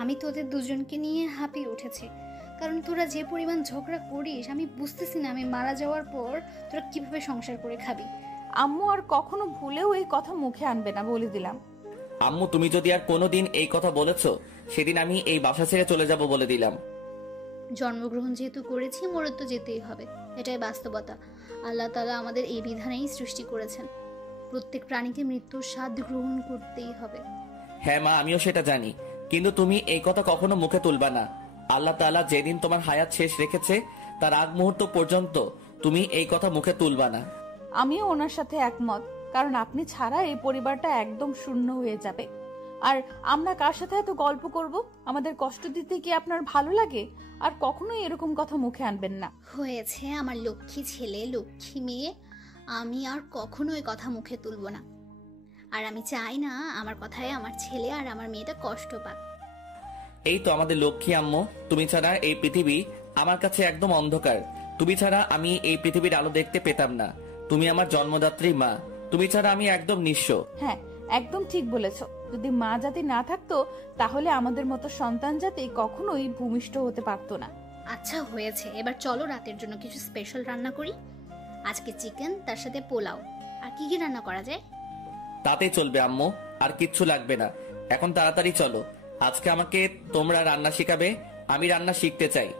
আমি তোদের দুজনকে নিয়ে হাঁপিয়ে উঠেছি, কারণ তোরা যে পরিমাণ ঝগড়া করিস আমি বুঝতেছি না আমি মারা যাওয়ার পর তোরা কিভাবে সংসার করে খাবি। আম্মু আর কখনো ভুলেও এই কথা মুখে আনবে না, বলে দিলাম। আম্মু তুমি যদি আর কোনোদিন এই কথা বলেছো সেদিন আমি এই বাসা ছেড়ে চলে যাব, বলে দিলাম। জন্মগ্রহণ যেহেতু করেছি মরে তো যেতেই হবে, এটাই বাস্তবতা। আল্লাহ তাআলা আমাদের এই বিধানেই সৃষ্টি করেছেন, প্রত্যেক প্রাণীকে মৃত্যুর স্বাদ গ্রহণ করতেই হবে। হ্যাঁ মা, আমিও সেটা জানি, কিন্তু তুমি এই কথা কখনো মুখে তুলবা না। আল্লাহ তাআলা যেদিন তোমার হায়াত শেষ রেখেছে তার আগ মুহূর্ত পর্যন্ত তুমি এই কথা মুখে তুলবা না। আমিও ওনার সাথে একমত, কারণ আপনি ছাড়া এই পরিবারটা একদম শূন্য হয়ে যাবে। আর আমরা কার সাথে এত গল্প করব? আমাদের কষ্ট দিতে কি আপনার ভালো লাগে? আর কখনোই এরকম কথা মুখে আনবেন না। হয়েছে আমার লক্ষ্মী ছেলে, লক্ষ্মী মেয়ে, আমি আর কখনো এই কথা মুখে তুলব না। আর আমি চাই না আমার কথায় আমার ছেলে আর আমার মেয়েটা কষ্ট পাক। এই তো আমাদের লক্ষ্মী আম্মু, তুমি ছাড়া এই পৃথিবী আমার কাছে একদম অন্ধকার। তুমি ছাড়া আমি এই পৃথিবীর আলো দেখতে পেতাম না। তুমি আমার জন্মদাত্রী মা, তুমি ছাড়া আমি একদম নিঃস্ব। হ্যাঁ, একদম ঠিক বলেছো। যদি মা জাতি না থাকতো তাহলে আমাদের মতো সন্তান জাতি কখনোই ভূমিষ্ঠ হতে পারতো না। আচ্ছা হয়েছে, এবার চলো রাতের জন্য কিছু স্পেশাল রান্না করি। আজকে চিকেন, তার সাথে পোলাও। আর কি কি রান্না করা যায়? তাতে চলবে আম্মু, আর কিচ্ছু লাগবে না। এখন তাড়াতাড়ি চলো, আজকে আমাকে তোমরা রান্না শিখাবে, আমি রান্না শিখতে চাই।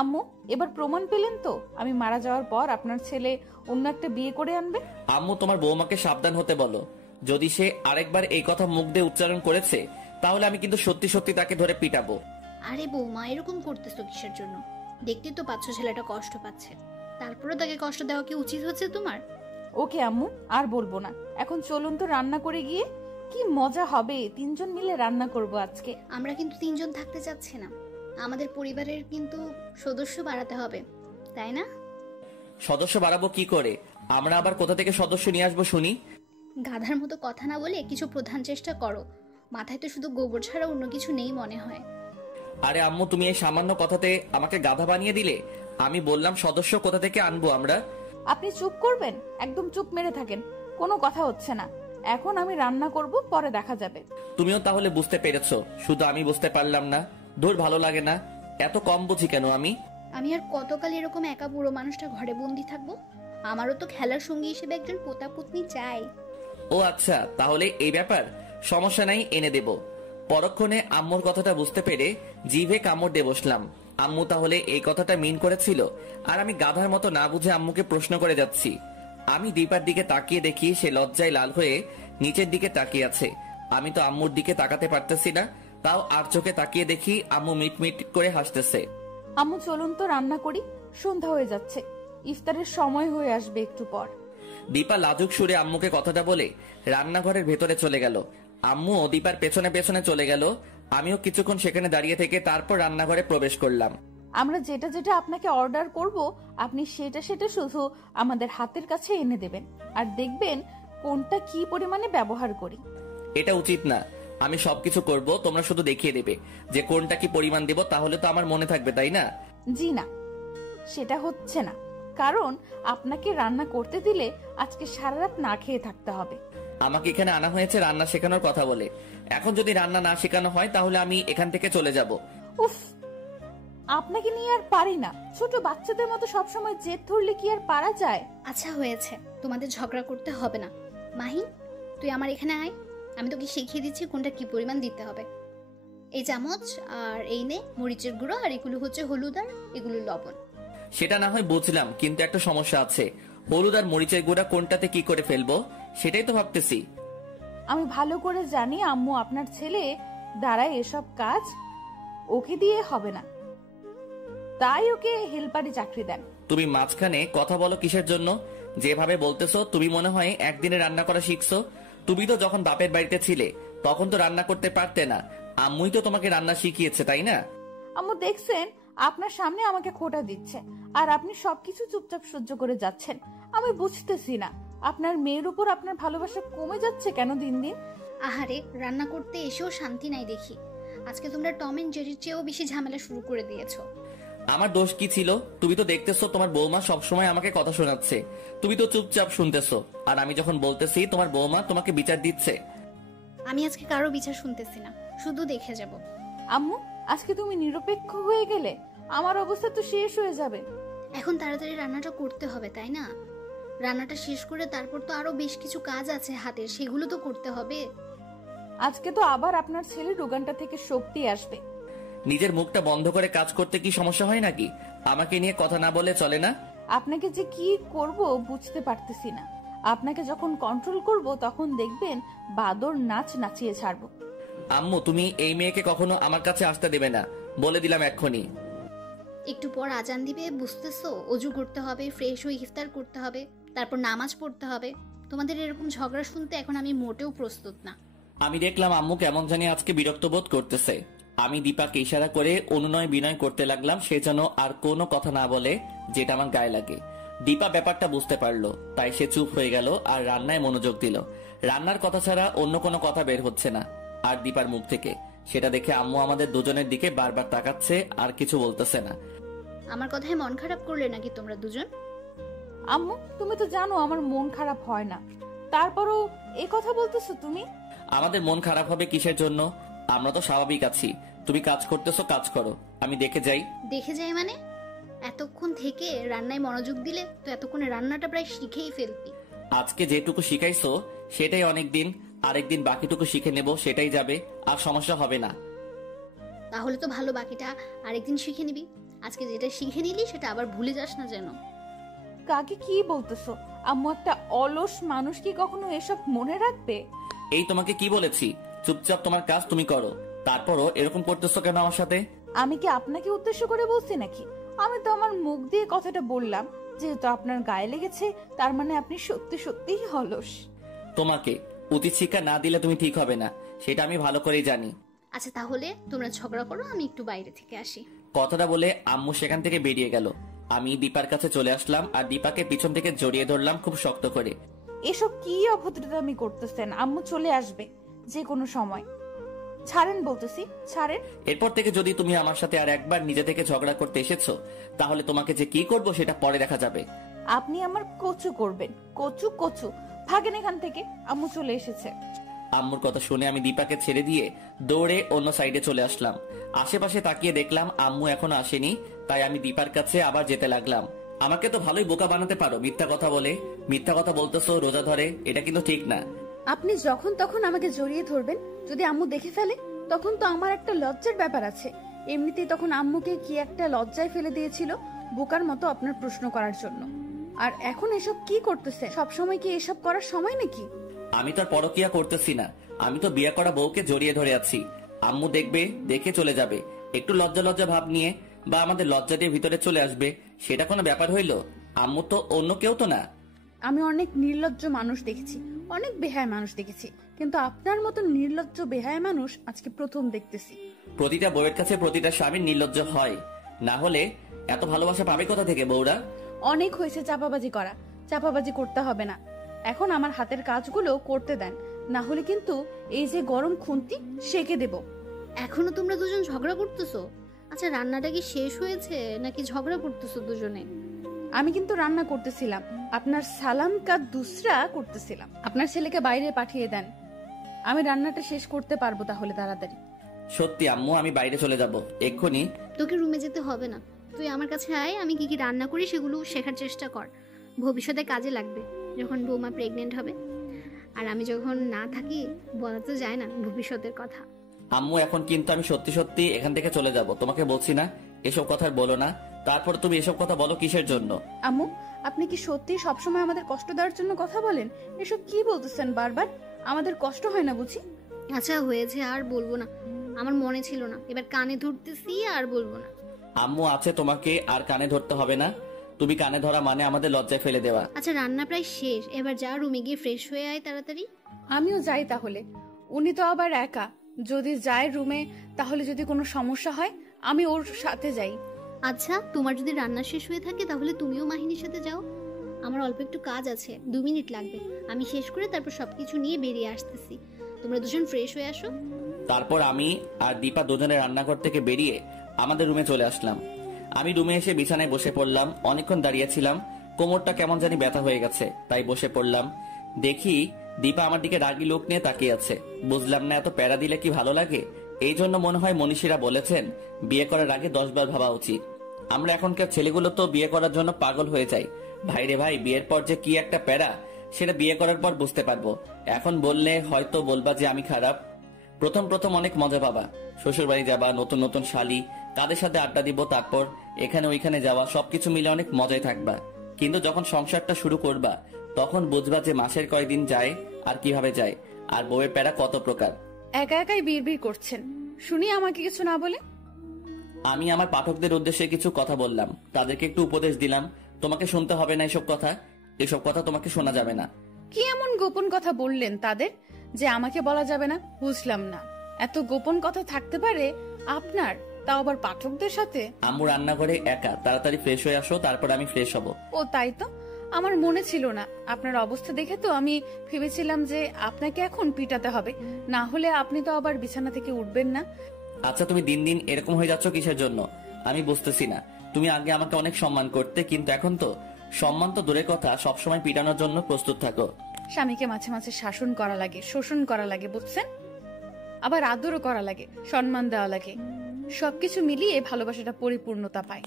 আম্মু, এবার প্রমাণ পেলেন তো আমি মারা যাওয়ার পর আপনার ছেলে অন্য একটা বিয়ে করে আনবে। আম্মু তোমার বৌমাকে সাবধান হতে বলো, যদি সে আরেকবার এই কথা মুখ দিয়ে উচ্চারণ করেছে তাহলে আমি কিন্তু সত্যি সত্যি তাকে ধরে পিটাবো। আরে বৌমা, এরকম করতেছো কিসের জন্য? দেখতে তো পাচ্ছ ছেলেটা কষ্ট পাচ্ছে, তারপরে তাকে কষ্ট দেওয়া কি উচিত হচ্ছে তোমার? ওকে আম্মু, আর বলবো না। এখন চলুন তো রান্না করে গিয়ে। কি মজা হবে, তিনজন মিলে রান্না করব আজকে। আমরা কিন্তু তিনজন থাকতে চাচ্ছি না, আমাদের পরিবারের কিন্তু সদস্য বাড়াতে হবে, তাই না? সদস্য বাড়াবো কি করে? আমরা আবার কোথা থেকে সদস্য নিয়ে আসবো শুনি? গাধার মতো কথা না বলে কিছু প্রধান চেষ্টা করো। মাথায় তো শুধু গোবর ছাড়া অন্য কিছু নেই মনে হয়। আরে আম্মু, তুমি এই সামান্য কথাতে আমাকে গাধা বানিয়ে দিলে। আমি বললাম সদস্য কোথা থেকে আনবো আমরা। আপনি চুপ করবেন? একদম চুপ মেরে থাকেন, কোনো কথা হচ্ছে না। এখন আমি রান্না করব, পরে দেখা যাবে। তুমিও তাহলে বুঝতে পেরেছো, শুধু আমি বুঝতে পারলাম না। দূর, ভালো লাগে না। এত কম বুঝি কেন আমি? আমি আর কতকাল এরকম একা বুড়ো মানুষটা ঘরে বন্দি থাকবো? আমারও তো খেলার সঙ্গী হিসেবে একজন পোতা পুতনি চাই। ও আচ্ছা, তাহলে এই ব্যাপার। সমস্যা নাই, এনে দেব। পরক্ষণে আম্মুর কথাটা বুঝতে পেরে জিভে কামড় দিয়ে বসলাম। আম্মু তাহলে এই কথাটা মিন করেছিল? আর আমি গাধার মতো না বুঝে আম্মুকে প্রশ্ন করে যাচ্ছি। আমি দীপার দিকে তাকিয়ে দেখি সে লজ্জায় লাল হয়ে নিচের দিকে তাকিয়ে আছে। আমি তো আম্মুর দিকে তাকাতে পারতেছি না, তাও আর চোখে তাকিয়ে দেখি আম্মু মিটমিট করে হাসতেছে। আম্মু চলুন তো রান্না করি, সন্ধ্যা হয়ে যাচ্ছে, ইফতারের সময় হয়ে আসবে একটু পর। দীপা লাজুক সুরে আম্মুকে কথাটা বলে রান্নাঘরের ভেতরে চলে গেল। আম্মুও দীপার পেছনে পেছনে চলে গেল। আমিও কিছুক্ষণ সেখানে দাঁড়িয়ে থেকে তারপর রান্নাঘরে প্রবেশ করলাম। আমরা যেটা যেটা আপনাকে অর্ডার করব আপনি সেটা সেটা শুধু আমাদের হাতের কাছে এনে দেবেন, আর দেখবেন কোনটা কি পরিমাণে ব্যবহার করি। এটা উচিত না। আমি সবকিছু করব, তোমরা শুধু দেখিয়ে দেবে যে কোনটা কি পরিমাণ দেব, তাহলে তো আমার মনে থাকবে, তাই না? জি না, সেটা হচ্ছে না, কারণ আপনাকে রান্না করতে দিলে আজকে সারা রাত না খেয়ে থাকতে হবে। আমাকে এখানে আনা হয়েছে রান্না শেখানোর কথা বলে। এখন যদি রান্না না শেখানো হয় তাহলে আমি এখান থেকে চলে যাব। উফ, আপনাকে নিয়ে আর পারি না। ছোট বাচ্চাদের মতো সবসময় জেদ ধরলে কি আর পারা যায়? আচ্ছা হয়েছে, তোমাদের ঝগড়া করতে হবে না। মাহি, তুই আমার এখানে আয়, আমি তোকে শিখিয়ে দিচ্ছি কোনটা কি পরিমাণ দিতে হবে। এই চামচ আর এই নে মরিচের গুঁড়ো, আর এগুলো হচ্ছে হলুদ আর এগুলো লবণ। সেটা না হয় বুঝলাম, কিন্তু একটা সমস্যা আছে। হলুদ আর মরিচের গুঁড়া কোনটাতে কি করে ফেলবো সেটাই তো ভাবতেছি। আমি ভালো করে জানি আম্মু আপনার ছেলে দ্বারাই এসব কাজ, ওকে দিয়ে হবে না, তাই ওকে হেল্পারি চাকরি দেন। তুমি মাঝখানে কথা বলো কিসের জন্য? যেভাবে বলতেছো তুমি মনে হয় একদিনে রান্না করা শিখছো। তুমি তো যখন বাপের বাড়িতে ছিলে তখন তো রান্না করতে পারতে না। আম্মুই তো তোমাকে রান্না শিখিয়েছে, তাই না? আম্মু দেখছেন আপনার সামনে আমাকে খোঁটা দিচ্ছে, আর আপনি সবকিছু চুপচাপ সহ্য করে যাচ্ছেন। আমি বুঝতেছি না আপনার মেয়ের উপর আপনার ভালোবাসা কমে যাচ্ছে কেন দিন দিন। আহারে, রান্না করতে এসেও শান্তি নাই দেখি। আজকে তোমরা টম এন্ড জেরির চেয়েও বেশি ঝামেলা শুরু করে দিয়েছো। আমার দোষ কি ছিল? তুমি তো দেখতেছো তোমার বৌমা সবসময় আমাকে কথা শোনাচ্ছে, তুমি তো চুপচাপ শুনতেছো। আর আমি যখন বলতেছি তোমার বৌমা তোমাকে বিচার দিচ্ছে। আমি আজকে কারো বিচার শুনতেছি না, শুধু দেখে যাব। আম্মু, আজকে তুমি নিরপেক্ষ হয়ে গেলে আমার অবস্থা তো শেষ হয়ে যাবে। এখন তাড়াতাড়ি রান্নাটা করতে হবে, তাই না? রান্নাটা শেষ করে তারপর তো আরো বেশ কিছু কাজ আছে হাতের, সেগুলো তো করতে হবে। আজকে তো আবার আপনার ছেলে রোগানটা থেকে শক্তি আসবে। নিজের মুখটা বন্ধ করে কাজ করতে কি সমস্যা হয় নাকি? আমাকে নিয়ে কথা না বলে চলে না? আপনাকে যে কি করব বুঝতে পারতেছি না। আপনাকে যখন কন্ট্রোল করব তখন দেখবেন বাদর নাচ নাচিয়ে ছাড়বো। আম্মু, তুমি এই মেয়েকে কখনো আমার কাছে আসতে দেবে না, বলে দিলাম এক্ষুনি। একটু পর আজান দিবে, বুঝতেছো? অজু করতে হবে, ফ্রেশ হয়ে ইফতার করতে হবে, তারপর নামাজ পড়তে হবে। তোমাদের এরকম ঝগড়া শুনতে এখন আমি মোটেও প্রস্তুত না। আমি দেখলাম আম্মু কেমন জানি আজকে বিরক্ত বোধ করতেছে। আমি দীপাকে ইশারা করে অনুনয় বিনয় করতে লাগলাম সে যেন আর কোনো কথা না বলে যেটা আমার গায়ে লাগে। দীপা ব্যাপারটা বুঝতে পারলো, তাই সে চুপ হয়ে গেল আর রান্নায় মনোযোগ দিল। রান্নার কথা ছাড়া অন্য কোনো কথা বের হচ্ছে না আর দীপার মুখ থেকে। সেটা দেখে আম্মু আমাদের দুজনের দিকে বারবার তাকাচ্ছে, আর কিছু বলতেছে না। আমার কথায় মন খারাপ করলে নাকি তোমরা দুজন? আম্মু, তুমি তো জানো আমার মন খারাপ হয় না, তারপরও এই কথা বলতেছো তুমি? আমাদের মন খারাপ হবে কিসের জন্য? আমরা তো স্বাভাবিক আছি। তুমি কাজ করতেছো, কাজ করো, আমি দেখে যাই। দেখে যাই মানে? এতক্ষণ থেকে রান্নায় মনোযোগ দিলে তো এতক্ষণে রান্নাটা প্রায় শিখেই ফেলতি। আজকে যেটুকু শিখাইছো সেটাই অনেকদিন, আরেকদিন বাকিটুকু শিখে নেব, সেটাই যাবে, আর সমস্যা হবে না। তাহলে তো ভালো, বাকিটা আরেকদিন শিখে নিবি। আজকে যেটা শিখে নিলি সেটা আবার ভুলে যাস না যেন। কাকে কি বলতেছো? আম্মু একটা অলস মানুষ কি কখনো এসব মনে রাখবে? এই তোমাকে কি বলেছি? চুপচাপ তোমার কাজ তুমি করো। তারপরও এরকম করতেছো কেন আমার সাথে? আমি কি আপনাকে উদ্দেশ্য করে বলছি নাকি? আমি তো আমার মুখ দিয়ে কথাটা বললাম। যেহেতু আপনার গায়ে লেগেছে তার মানে আপনি সত্যি সত্যিই অলস। তোমাকে উচিত শিক্ষা না দিলে তুমি ঠিক হবে না, সেটা আমি ভালো করেই জানি। আচ্ছা তাহলে তোমরা ঝগড়া করো, আমি একটু বাইরে থেকে আসি। কথাটা বলে আম্মু সেখান থেকে বেরিয়ে গেল। আমি দীপার কাছে চলে আসলাম আর দীপাকে পিছন থেকে জড়িয়ে ধরলাম খুব শক্ত করে। এসব কি অভদ্রতামি করতেছেন? আম্মু চলে আসবে যে কোনো সময়। ছাড়েন বলতেছি, ছাড়েন। এরপর থেকে যদি তুমি আমার সাথে আর একবার নিজে থেকে ঝগড়া করতে এসেছো তাহলে তোমাকে যে কি করব সেটা পরে দেখা যাবে। আপনি আমার কচু করবেন, কচু কচু। ভাগেন এখান থেকে, আম্মু চলে এসেছে। আম্মুর কথা শুনে আমি দীপাকে ছেড়ে দিয়ে দৌড়ে অন্য সাইডে চলে আসলাম। আশেপাশে তাকিয়ে দেখলাম আম্মু এখনো আসেনি, তাই আমি দীপার কাছে আবার যেতে লাগলাম। আমাকে তো ভালোই বোকা বানাতে পারো মিথ্যা কথা বলে। মিথ্যা কথা বলতেছো রোজা ধরে, এটা কিন্তু ঠিক না। আপনি যখন তখন আমাকে জড়িয়ে ধরবেন, যদি আম্মু দেখে ফেলে তখন তো আমার একটা লজ্জার ব্যাপার আছে। এমনিতেই তখন আম্মুকে কি একটা লজ্জায় ফেলে দিয়েছিল বোকার মতো আপনার প্রশ্ন করার জন্য। আর এখন এসব কি করতেছে? সবসময় কি এসব করার সময় নাকি? আমি তো আর পরকিয়া করতেছি না, আমি তো বিয়ে করা বউকে জড়িয়ে ধরে আছি। আম্মু দেখবে, দেখে চলে যাবে, একটু লজ্জা লজ্জা ভাব নিয়ে, বা আমাদের লজ্জা দিয়ে ভিতরে চলে আসবে, সেটা কোনো ব্যাপার হইলো? আম্মু তো অন্য কেউ তো না। আমি অনেক নির্লজ্জ মানুষ দেখেছি, অনেক বেহায় মানুষ দেখেছি, কিন্তু আপনার মতো নির্লজ্জ বেহায় মানুষ আজকে প্রথম দেখতেছি। প্রতিটা বউয়ের কাছে প্রতিটা স্বামী নির্লজ্জ হয়, না হলে এত ভালোবাসা পাবে কোথা থেকে বউরা? অনেক হয়েছে চাপাবাজি করা, চাপাবাজি করতে হবে না। এখন আমার হাতের কাজগুলো করতে দেন, না হলে কিন্তু এই যে গরম খুন্তি সেকে দেব। এখনো তোমরা দুজন ঝগড়া করতেছো? আচ্ছা, রান্নাটা কি শেষ হয়েছে নাকি ঝগড়া করতেছো দুজনে? আমি কিন্তু রান্না করতেছিলাম, আপনার সালাম কা দুসরা করতেছিলাম। আপনার ছেলেকে বাইরে পাঠিয়ে দেন, আমি রান্নাটা শেষ করতে পারবো তাহলে তাড়াতাড়ি। সত্যি আম্মু, আমি বাইরে চলে যাব এক্ষুনি। তোকে রুমে যেতে হবে না, তুই আমার কাছে আয়, আমি কি কি রান্না করি সেগুলো শেখার চেষ্টা কর, ভবিষ্যতে কাজে লাগবে যখন বৌমা প্রেগনেন্ট হবে। আর আমি যখন না থাকি, বলা তো যায় না ভবিষ্যতের কথা। আম্মু, এখন কিন্তু আমি সত্যি সত্যি এখান থেকে চলে যাব, তোমাকে বলছি না এসব কথা বলো না। তারপর তুমি এসব কথা বলো কিসের জন্য? আম্মু, আপনি কি সত্যি সবসময় আমাদের কষ্ট দেওয়ার জন্য কথা বলেন? এসব কি বলতেছেন বারবার? আমাদের কষ্ট হয় না বুঝি? আচ্ছা হয়েছে, আর বলবো না, আমার মনে ছিল না, এবার কানে ধরতেছি, আর বলবো না। আম্মু আছে, তোমাকে আর কানে ধরতে হবে না, তুমি কানে ধরা মানে আমাদের লজ্জায় ফেলে দেওয়া। আচ্ছা, রান্না প্রায় শেষ, এবার যা রুমে গিয়ে ফ্রেশ হয়ে আয় তাড়াতাড়ি। আমিও যাই তাহলে। উনি তো আবার একা, যদি যায় রুমে তাহলে যদি কোনো সমস্যা হয় আমি ওর সাথে যাই। আচ্ছা, তোমার যদি রান্না শেষ হয়ে থাকে তাহলে তুমিও মাহিনীর সাথে যাও, আমার অল্প একটু কাজ আছে, 2 মিনিট লাগবে, আমি শেষ করে তারপর সবকিছু নিয়ে বেরিয়ে আসতেছি, তোমরা দুজন ফ্রেশ হয়ে আসো। তারপর আমি আর দীপা দুজনে রান্নাঘর থেকে বেরিয়ে আমাদের রুমে চলে আসলাম। আমি রুমে এসে বিছানায় বসে পড়লাম, অনেকক্ষণ দাঁড়িয়েছিলাম, কোমরটা কেমন জানি ব্যথা হয়ে গেছে, তাই বসে পড়লাম। দেখি দীপা আমার দিকে রাগি লোক নিয়ে তাকিয়ে আছে। বুঝলাম না, এত প্যারা দিলে কি ভালো লাগে? এই জন্য মনে হয় মনীষীরা বলেছেন বিয়ে করার আগে 10 বার ভাবা উচিত। আমরা এখনকার ছেলেগুলো তো বিয়ে করার জন্য পাগল হয়ে যাই। ভাইরে ভাই, বিয়ের পর যে কি একটা প্যারা, সেটা বিয়ে করার পর বুঝতে পারবো। এখন বললে হয়তো বলবা যে আমি খারাপ। প্রথম প্রথম অনেক মজা পাবা, শ্বশুর বাড়ি যাবা, নতুন নতুন শালি, তাদের সাথে আড্ডা দিব, তারপর এখানে ওইখানে যাওয়া, সবকিছু মিলে অনেক মজায় থাকবা। কিন্তু যখন সংসারটা শুরু করবা তখন বুঝবা যে মাসের কয়দিন যায় আর কিভাবে যায়, আর বউয়ের প্যারা কত প্রকার। একা একাই বিড়বিড় করছেন, শুনি আমাকে কিছু না বলে। আমি আমার পাঠকদের উদ্দেশ্যে কিছু কথা বললাম, তাদেরকে একটু উপদেশ দিলাম। তোমাকে শুনতে হবে না এসব কথা, এসব কথা তোমাকে শোনা যাবে না। কি এমন গোপন কথা বললেন তাদের যে আমাকে বলা যাবে না? বুঝলাম না, এত গোপন কথা থাকতে পারে আপনার, তাও আবার পাঠকদের সাথে? আম্মু রান্নাঘরে একা, তাড়াতাড়ি ফ্রেশ হয়ে আসো, তারপর আমি ফ্রেশ হব। ও তাই তো, আমার মনে ছিল না। আপনার অবস্থা দেখে তো আমি ভেবেছিলাম যে আপনাকে এখন পিটাতে হবে, না হলে আপনি তো আবার বিছানা থেকে উঠবেন না। আচ্ছা, তুমি দিন দিন এরকম হয়ে যাচ্ছ কিসের জন্য আমি বুঝতেছি না। তুমি আগে আমাকে অনেক সম্মান করতে, কিন্তু এখন তো সম্মান তো দূরের কথা, সবসময় পিটানোর জন্য প্রস্তুত থাকো। স্বামীকে মাঝে মাঝে শাসন করা লাগে, শোষণ করা লাগে, বুঝছেন? আবার আদরও করা লাগে, সম্মান দেওয়া লাগে, সবকিছু মিলিয়ে ভালোবাসাটা পরিপূর্ণতা পায়।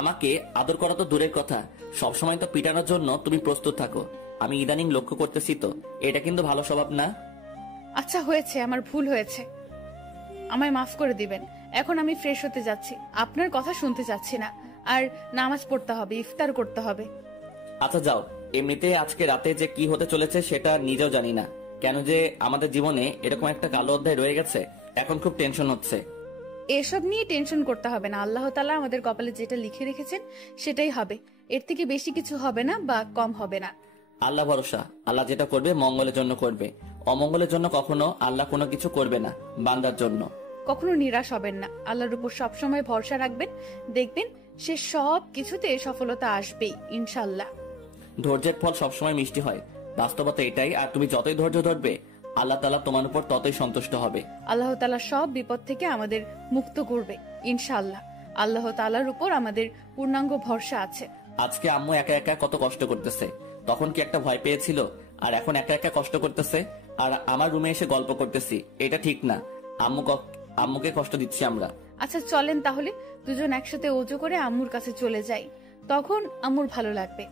আমাকে আদর করা তো দূরের কথা, সবসময় তো পিটানোর জন্য তুমি প্রস্তুত থাকো। আমি ইদানিং লক্ষ্য করতেছি তো, এটা কিন্তু ভালো স্বভাব না। আচ্ছা হয়েছে, আমার ভুল হয়েছে, আমায় মাফ করে দিবেন। এখন আমি ফ্রেশ হতে যাচ্ছি, আপনার কথা শুনতে চাচ্ছি না। আর নামাজ পড়তে হবে, ইফতার করতে হবে। আচ্ছা যাও, এমনিতে আজকে রাতে যে কি হতে চলেছে সেটা নিজেও জানি না, কেন যে আমাদের জীবনে এরকম একটা কালো অধ্যায় রয়ে গেছে, এখন খুব টেনশন হচ্ছে। এসব নিয়ে টেনশন করতে হবে না, আল্লাহ তাআলা আমাদের কপালে যেটা লিখে রেখেছেন সেটাই হবে, এর থেকে বেশি কিছু হবে না বা কম হবে না। আল্লাহ ভরসা, আল্লাহ যেটা করবে মঙ্গলের জন্য করবে, অমঙ্গলের জন্য কখনো আল্লাহ কোনো কিছু করবে না বান্দার জন্য। কখনো নিরাশ হবেন না, আল্লাহর উপর সবসময় ভরসা রাখবেন, দেখবেন সে সব কিছুতে সফলতা আসবেই ইনশাল্লাহ। ধৈর্যের ফল সবসময় মিষ্টি হয়, বাস্তবতা এটাই। আর তুমি যতই ধৈর্য ধরবে আল্লাহ তাআলা তোমার উপর ততই সন্তুষ্ট হবে। আল্লাহ তাআলা সব বিপদ থেকে আমাদের মুক্ত করবে ইনশাআল্লাহ। আল্লাহ তাআলার উপর আমাদের পূর্ণাঙ্গ ভরসা আছে। আজকে আম্মু একা একা কত কষ্ট করতেছে, তখন কি একটা ভয় পেয়েছিল, আর এখন একা একা কষ্ট করতেছে, আর আমার রুমে এসে গল্প করতেছি, এটা ঠিক না। আম্মুকে কষ্ট দিচ্ছি আমরা। আচ্ছা চলেন তাহলে দুজন একসাথে ওযু করে আম্মুর কাছে চলে যাই, তখন আম্মুর ভালো লাগবে।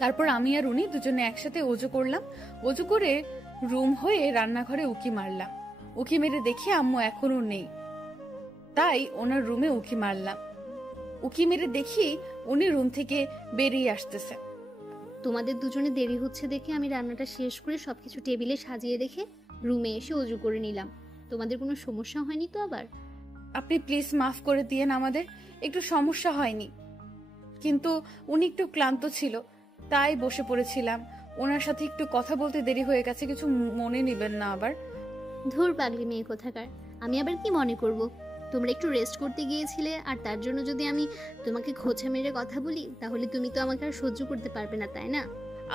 তারপর আমি আর উনি দুজনে একসাথে ওযু করলাম, ওযু করে রুম হয়ে রান্নাঘরে উকি মারলাম। উকি মেরে দেখি আম্মু এখনো নেই। তাই ওনার রুমে উকি মারলাম। উকি মেরে দেখি উনি রুম থেকে বেরিয়ে আসতেছে। তোমাদের দুজনে দেরি হচ্ছে দেখে আমি রান্নাটা শেষ করে সবকিছু টেবিলে সাজিয়ে রেখে রুমে এসে অজু করে নিলাম। তোমাদের কোনো সমস্যা হয়নি তো আবার? আপনি প্লিজ মাফ করে দিয়েন, আমাদের একটু সমস্যা হয়নি, কিন্তু উনি একটু ক্লান্ত ছিল তাই বসে পড়েছিলাম। ওনার সাথে একটু কথা বলতে দেরি হয়ে গেছে, কিছু মনে নেবেন না আবার। ধুর পাগলি মেয়ে কোথাকার, আমি আবার কি মনে করব? তোমরা একটু রেস্ট করতে গিয়েছিলে আর তার জন্য যদি আমি তোমাকে খোঁচা মেরে কথা বলি তাহলে তুমি তো আমাকে আর সহ্য করতে পারবে না, তাই না?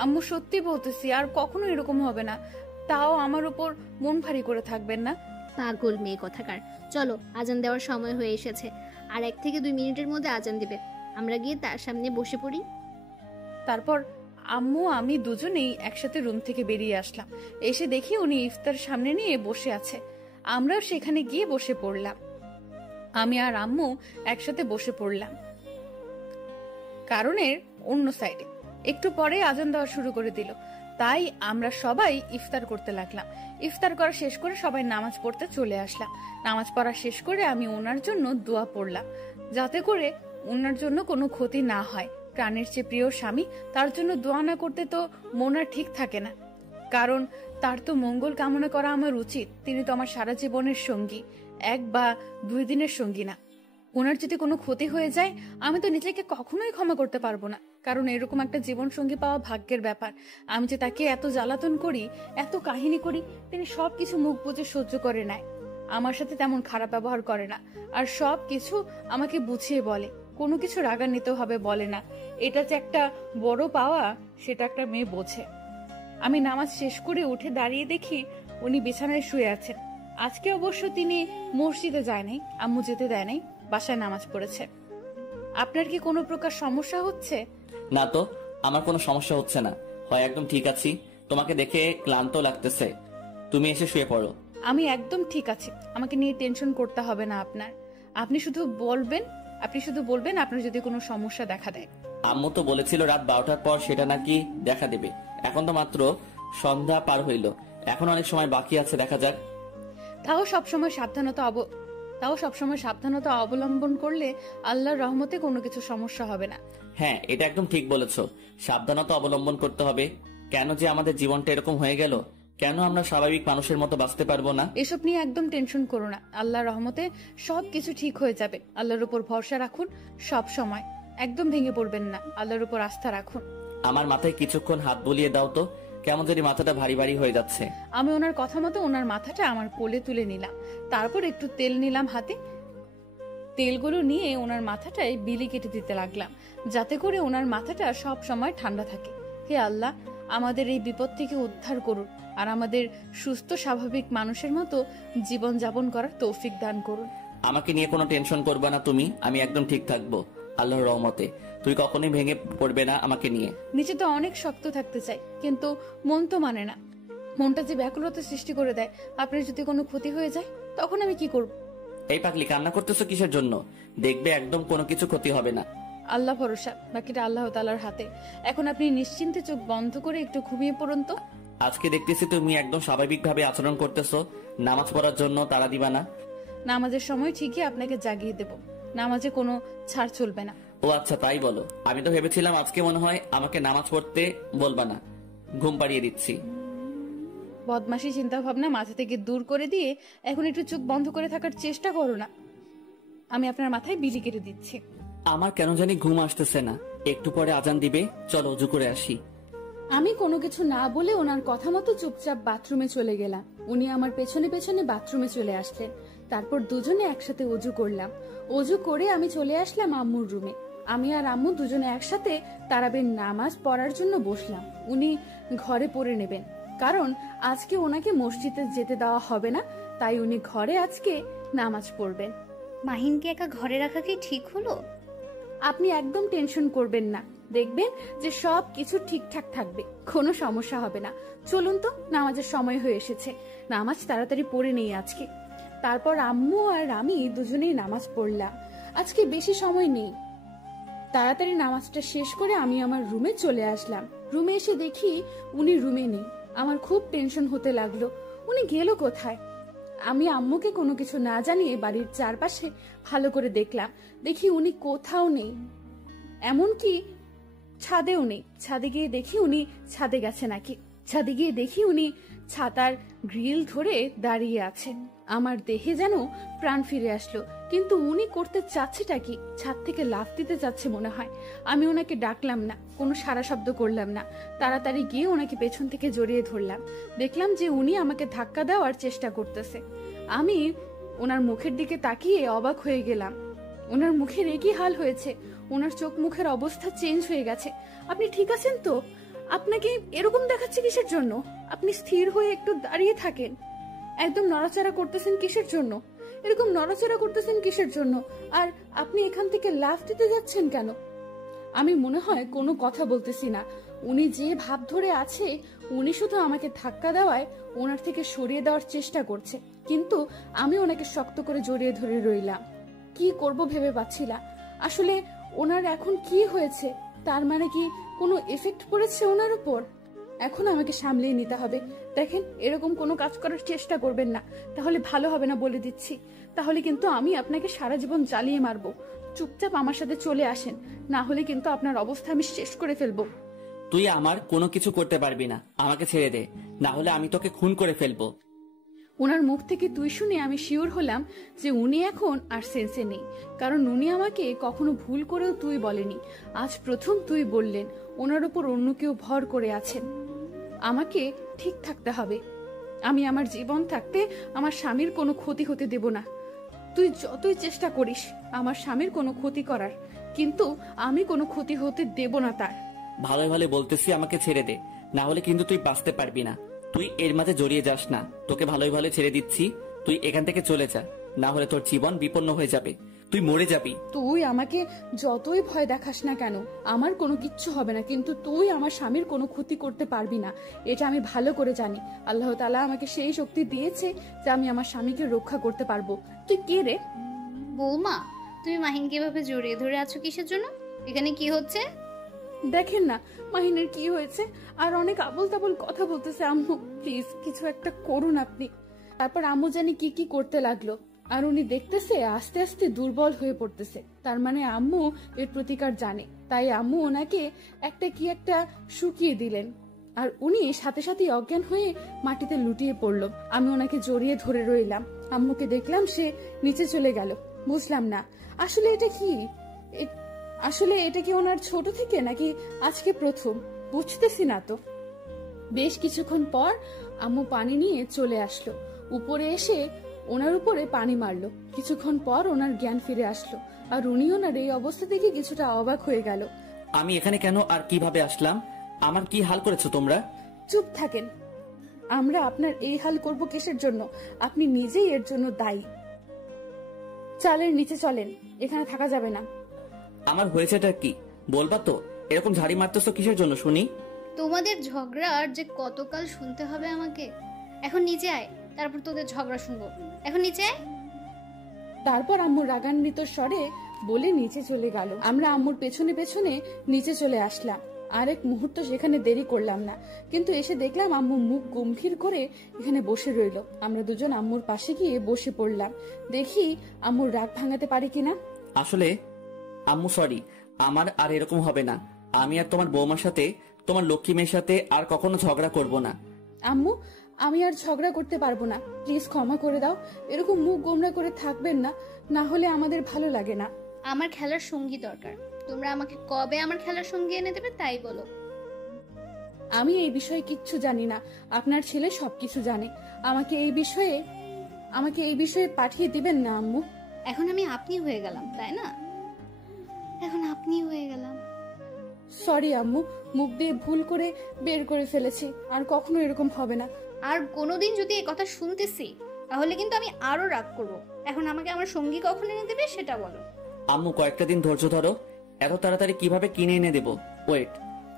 আম্মু সত্যি বলতেছি, আর কখনো এরকম হবে না। তাও আমার উপর মন ভারী করে থাকবেন না। পাগল মেয়ে কোথাকার, চলো আজান দেওয়ার সময় হয়ে এসেছে, আর 1 থেকে 2 মিনিটের মধ্যে আজান দিবে। আমরা গিয়ে তার সামনে বসে পড়ি। তারপর আম্মু আমি দুজনেই একসাথে রুম থেকে বেরিয়ে আসলাম। এসে দেখি উনি ইফতার সামনে নিয়ে বসে আছে। আমরাও সেখানে গিয়ে বসে পড়লাম। আমি আর আম্মু একসাথে বসে পড়লাম কারণের অন্য সাইডে। একটু পরে আজান দেওয়া শুরু করে দিল, তাই আমরা সবাই ইফতার করতে লাগলাম। ইফতার করা শেষ করে সবাই নামাজ পড়তে চলে আসলাম। নামাজ পড়া শেষ করে আমি ওনার জন্য দোয়া পড়লাম, যাতে করে ওনার জন্য কোনো ক্ষতি না হয়। প্রাণের চেয়ে প্রিয় স্বামী, তার জন্য দোয়া না করতে তো মন আর ঠিক থাকে না, কারণ তার তো মঙ্গল কামনা করা আমার উচিত। তিনি তো আমার সারা জীবনের সঙ্গী, 1 বা 2 দিনের সঙ্গী না। ওনার যদি কোনো ক্ষতি হয়ে যায় আমি তো নিজেকে কখনোই ক্ষমা করতে পারবো না, কারণ এরকম একটা জীবন সঙ্গী পাওয়া ভাগ্যের ব্যাপার। আমি যে তাকে এত জ্বালাতন করি, এত কাহিনী করি, তিনি সবকিছু মুখ বুজে সহ্য করে নেয়। আমার সাথে তেমন খারাপ ব্যবহার করে না, আর সব কিছু আমাকে বুঝিয়ে বলে। কোনো কিছু রাগান্বিত হবে বলে না। এটা যে একটা বড় পাওয়া, সেটা একটা মেয়ে বোঝে। আমি নামাজ শেষ করে উঠে দাঁড়িয়ে দেখি উনি বিছানায় শুয়ে আছেন। আজকে অবশ্য তিনি মসজিদে যায় নাই, আম্মু যেতে দেয় নাই, বাসায় নামাজ পড়েছে। আপনার কি কোনো প্রকার সমস্যা হচ্ছে? না তো, আমার কোনো সমস্যা হচ্ছে না। হয় একদম ঠিক আছি। তোমাকে দেখে ক্লান্ত লাগতেছে, তুমি এসে শুয়ে পড়ো। আমি একদম ঠিক আছি, আমাকে নিয়ে টেনশন করতে হবে না আপনার। আপনি শুধু বলবেন আপনার যদি কোনো সমস্যা দেখা দেয়। আম্মু তো বলেছিল রাত 12টার পর সেটা নাকি দেখা দেবে। এখন তো মাত্র সন্ধ্যা পার হইল, এখন অনেক সময় বাকি আছে, দেখা যাক। তাও সবসময় সাবধানতা অবলম্বন করলে আল্লাহর রহমতে কোনো কিছু সমস্যা হবে না। হ্যাঁ, এটা একদম ঠিক বলেছো, সাবধানতা অবলম্বন করতে হবে। কেন যে আমাদের জীবনটা এরকম হয়ে গেল? কেন আমরা স্বাভাবিক মানুষের মতো বাঁচতে পারবো না? এসব নিয়ে একদম টেনশন করো না, আল্লাহর রহমতে সবকিছু ঠিক হয়ে যাবে। আল্লাহর উপর ভরসা রাখুন সব সময়, একদম ভেঙে পড়বেন না, আল্লাহর উপর আস্থা রাখুন। আমার মাথায় কিছুক্ষণ হাত বুলিয়ে দাও তো, কেমন যদি মাথাটা ভারী ভারী হয়ে যাচ্ছে। আমি ওনার কথা মতো ওনার মাথাটা আমার কোলে তুলে নিলাম। তারপর একটু তেল নিলাম হাতে, তেলগুলো নিয়ে ওনার মাথাটায় বিলি কেটে দিতে লাগলাম, যাতে করে ওনার মাথাটা সব সময় ঠান্ডা থাকে। হে আল্লাহ, আমাদের এই বিপদ থেকে উদ্ধার করুন, আর আমাদের সুস্থ স্বাভাবিক মানুষের মতো জীবন যাপন করার তৌফিক দান করুন। আমাকে নিয়ে কোনো টেনশন করবে না তুমি, আমি একদম ঠিক থাকবো আল্লাহর রহমতে। তুই কখনোই ভেঙে পড়বে না আমাকে নিয়ে। নিচে তো অনেক শক্ত থাকতে চাই, কিন্তু মন তো মানে না। মনটা যে ব্যাকুলতা সৃষ্টি করে দেয়। আপনার যদি কোনো ক্ষতি হয়ে যায় তখন আমি কি করব? এই পাগলি, কান্না করতেছো কিসের জন্য? দেখবে একদম কোনো কিছু ক্ষতি হবে না। আল্লাহ ভরসা, বাকিটা আল্লাহ তাআলার হাতে। এখন আপনি নিশ্চিন্তে চোখ বন্ধ করে একটু ঘুমিয়ে পড়ুন তো। আজকে দেখতেছি তুমি একদম স্বাভাবিকভাবে আচরণ করতেছো, নামাজ পড়ার জন্য তাড়া দিবা না। নামাজের সময় ঠিকই আপনাকে জাগিয়ে দেব, নামাজে কোনো ছাড় চলবে না। ও আচ্ছা, তাই বলো। আমি তো ভেবেছিলাম আজকে মনে হয় আমাকে নামাজ পড়তে বলবা না, ঘুম পাড়িয়ে দিচ্ছি। বদমাশি চিন্তা ভাবনা মাথা থেকে দূর করে দিয়ে এখন একটু চোখ বন্ধ করে থাকার চেষ্টা করো না। আমি আপনার মাথায় বিলি কেটে দিচ্ছি। আমার কেন জানি ঘুম আসতেছে না, একটু পরে আজান দিবে, চলো অজু করে আসি। আমি কোনো কিছু না বলে ওনার কথা মতো চুপচাপ বাথরুমে চলে গেলাম। উনি আমার পেছনে পেছনে বাথরুমে চলে আসলেন। তারপর দুজনে একসাথে অজু করলাম। অজু করে আমি চলে আসলাম আম্মুর রুমে। আমি আর আম্মু দুজনে একসাথে তারাবির নামাজ পড়ার জন্য বসলাম। উনি ঘরে পড়ে নেবেন, কারণ আজকে ওনাকে মসজিদে যেতে দেওয়া হবে না, তাই উনি ঘরে আজকে নামাজ পড়বেন। মাহিনকে একা ঘরে রাখা কি ঠিক হলো? আপনি একদম টেনশন করবেন না, দেখবেন যে সব কিছু ঠিকঠাক থাকবে, কোনো সমস্যা হবে না। চলুন তো, নামাজের সময় হয়ে এসেছে, নামাজ তাড়াতাড়ি পড়ে নেই আজকে। তারপর আম্মু আর আমি দুজনেই নামাজ পড়লাম। আজকে বেশি সময় নেই, তাড়াতাড়ি নামাজটা শেষ করে আমি আমার রুমে চলে আসলাম। রুমে এসে দেখি উনি রুমে নেই। আমার খুব টেনশন হতে লাগলো, উনি গেল কোথায়? আমি আম্মুকে কোনো কিছু না জানিয়ে বাড়ির চারপাশে ভালো করে দেখলাম। দেখি উনি কোথাও নেই, এমনকি ছাদেও নেই। ছাদে গিয়ে দেখি উনি ছাদে গেছে নাকি। ছাদে গিয়ে দেখি উনি ছাতার গ্রিল ধরে দাঁড়িয়ে আছেন। আমার দেহে যেন প্রাণ ফিরে আসলো। কিন্তু উনি করতে চাচ্ছেটা কি? ছাদ থেকে লাফ দিতে চাচ্ছে মনে হয়। আমি ওনাকে ডাকলাম না, কোনো সারা শব্দ করলাম না। তাড়াতাড়ি গিয়ে ওনাকে পেছন থেকে জড়িয়ে ধরলাম। দেখলাম যে উনি আমাকে ধাক্কা দেওয়ার চেষ্টা করতেছে। আমি ওনার মুখের দিকে তাকিয়ে অবাক হয়ে গেলাম। ওনার মুখের একই হাল হয়েছে, ওনার চোখ মুখের অবস্থা চেঞ্জ হয়ে গেছে। আপনি ঠিক আছেন তো? আপনাকে এরকম দেখাচ্ছে কিসের জন্য? আপনি স্থির হয়ে একটু দাঁড়িয়ে থাকেন। একদম নড়াচড়া করতেছেন কিসের জন্য? এরকম নড়াচড়া করতেছেন কিসের জন্য? আর আপনি এখান থেকে লাফ দিতে যাচ্ছেন কেন? আমি মনে হয় কোনো কথা বলতেছি না। উনি যে ভাব ধরে আছে, উনি শুধু আমাকে ধাক্কা দেওয়ায় ওনার থেকে সরিয়ে দেওয়ার চেষ্টা করছে। কিন্তু আমি ওনাকে শক্ত করে জড়িয়ে ধরে রইলাম। কি করব ভেবে পাচ্ছি না। আসলে ওনার এখন কি হয়েছে? তার মানে কি কোনো এফেক্ট পড়েছে ওনার উপর? এখন আমাকে সামলিয়ে নিতে হবে। দেখেন, এরকম কোনো কাজ করার চেষ্টা করবেন না, তাহলে ভালো হবে না বলে দিচ্ছি। তাহলে কিন্তু আমি আপনাকে সারা জীবন জ্বালিয়ে মারবো। চুপচাপ আমার সাথে চলে আসেন, না হলে কিন্তু আপনার অবস্থা আমি শেষ করে ফেলবো। তুই আমার কোনো কিছু করতে পারবি না, আমাকে ছেড়ে দে, না হলে আমি তোকে খুন করে ফেলবো। ওনার মুখ থেকে তুই শুনে আমি শিওর হলাম যে উনি এখন আর সেন্সে নেই। কারণ উনি আমাকে কখনো ভুল করেও তুই বলেনি, আজ প্রথম তুই বললেন। ওনার উপর অন্য কেউ ভর করে আছেন। আমাকে ঠিক থাকতে হবে। আমি আমার জীবন থাকতে আমার স্বামীর কোনো ক্ষতি হতে দেব না। তুই যতই চেষ্টা করিস আমার স্বামীর কোনো ক্ষতি করার, কিন্তু আমি কোনো ক্ষতি হতে দেব না তার। ভালো ভালো বলতেছি, আমাকে ছেড়ে দে, না হলে কিন্তু তুই বাঁচতে পারবি না। তুই এর মাঝে জড়িয়ে যাস না, তোকে ভালোই ভালো ছেড়ে দিচ্ছি। তুই এখান থেকে চলে যা, না হলে তোর জীবন বিপন্ন হয়ে যাবে, তুই মরে যাবি। তুই আমাকে যতই ভয় দেখাস না কেন, আমার কোনো কিচ্ছু হবে না। কিন্তু তুই আমার স্বামীর কোনো ক্ষতি করতে পারবি না, এটা আমি ভালো করে জানি। আল্লাহ তাআলা আমাকে সেই শক্তি দিয়েছে যে আমি আমার স্বামীকে রক্ষা করতে পারবো। তুই কে রে? বৌমা, তুমি মাহিনকে এভাবে জড়িয়ে ধরে আছো কিসের জন্য? এখানে কি হচ্ছে? দেখেন না মাহিনের কি হয়েছে, আর অনেক আবল তাবল কথা বলতেছে। আম্মু প্লিজ কিছু একটা করুন আপনি। তারপর আম্মু জানি কি কি করতে লাগলো। আর উনি দেখতেছে আস্তে আস্তে দুর্বল হয়ে পড়তেছে। তার মানে আম্মু এর প্রতিকার জানে। তাই আম্মু ওনাকে একটা শুকিয়ে দিলেন, আর উনি সাথে সাথে অজ্ঞান হয়ে মাটিতে লুটিয়ে পড়লো। আমি ওনাকে জড়িয়ে ধরে রইলাম। আম্মুকে দেখলাম সে নিচে চলে গেল। বুঝলাম না আসলে এটা কি, আসলে এটা কি ওনার ছোট থেকে নাকি আজকে প্রথম, বুঝতেছি না তো। বেশ কিছুক্ষণ পর আম্মু পানি নিয়ে চলে আসলো। উপরে এসে ওনার উপরে পানি মারলো। কিছুক্ষণ পর ওনার জ্ঞান ফিরে আসলো, আর উনি ওনার এই অবস্থা দেখে কিছুটা অবাক হয়ে গেল। আমি এখানে কেন আর কিভাবে আসলাম? আমার কি হাল করেছো তোমরা? চুপ থাকেন। আমরা আপনার এই হাল করব কিসের জন্য? আপনি নিজেই এর জন্য দায়ী। চালের নিচে চলেন, এখানে থাকা যাবে না। আমার হয়েছেটা কি বলবা তো? এরকম ঝাড়ি মারতেছো কিসের জন্য শুনি? তোমাদের ঝগড়ার যে কতকাল শুনতে হবে আমাকে। এখন নিচে আয়, তারপর তোদের ঝগড়া শুনবো। এখন নিচে আয়। তারপর আম্মু রাগান্বিত স্বরে বলে নিচে চলে গেল। আমরা আম্মুর পেছনে পেছনে নিচে চলে আসলাম। আরেক মুহূর্ত সেখানে দেরি করলাম না, কিন্তু এসে দেখলাম আম্মু মুখ গম্ভীর করে এখানে বসে রইল। আমরা দুজন আম্মুর পাশে গিয়ে বসে পড়লাম। দেখি আম্মুর রাগ ভাঙাতে পারি কিনা। আসলে আম্মু সরি, আমার আর এরকম হবে না। আমি আর তোমার বৌমার সাথে, তোমার লক্ষ্মী মেয়ের সাথে আর কখনো ঝগড়া করব না। আম্মু, আমি আর ঝগড়া করতে পারবো না, প্লিজ ক্ষমা করে দাও। এরকম মুখ গোমরা করে থাকবেন না, না হলে আমাদের ভালো লাগে না। আমার খেলার সঙ্গী দরকার। তোমরা আমাকে কবে আমার খেলার সঙ্গী এনে দেবে তাই বলো। আমি এই বিষয়ে কিচ্ছু জানি না, আপনার ছেলে সবকিছু জানে। আমাকে এই বিষয়ে পাঠিয়ে দিবেন না আম্মু। এখন আমি আপনি হয়ে গেলাম, তাই না? এখন আপনি হয়ে গেলাম। সরি আম্মু, মুখ দিয়ে ভুল করে বের করে ফেলেছি। আর কখনো এরকম হবে না। আর কোনোদিন যদি এই কথা শুনতেছি তাহলে কিন্তু আমি আরো রাগ করব। এখন আমাকে আমার সঙ্গী কখন এনে দেবে সেটা বলো। আম্মু কয়েকটা দিন ধৈর্য ধরো, এত তাড়াতাড়ি কিভাবে কিনে এনে দেবো? ওয়েট।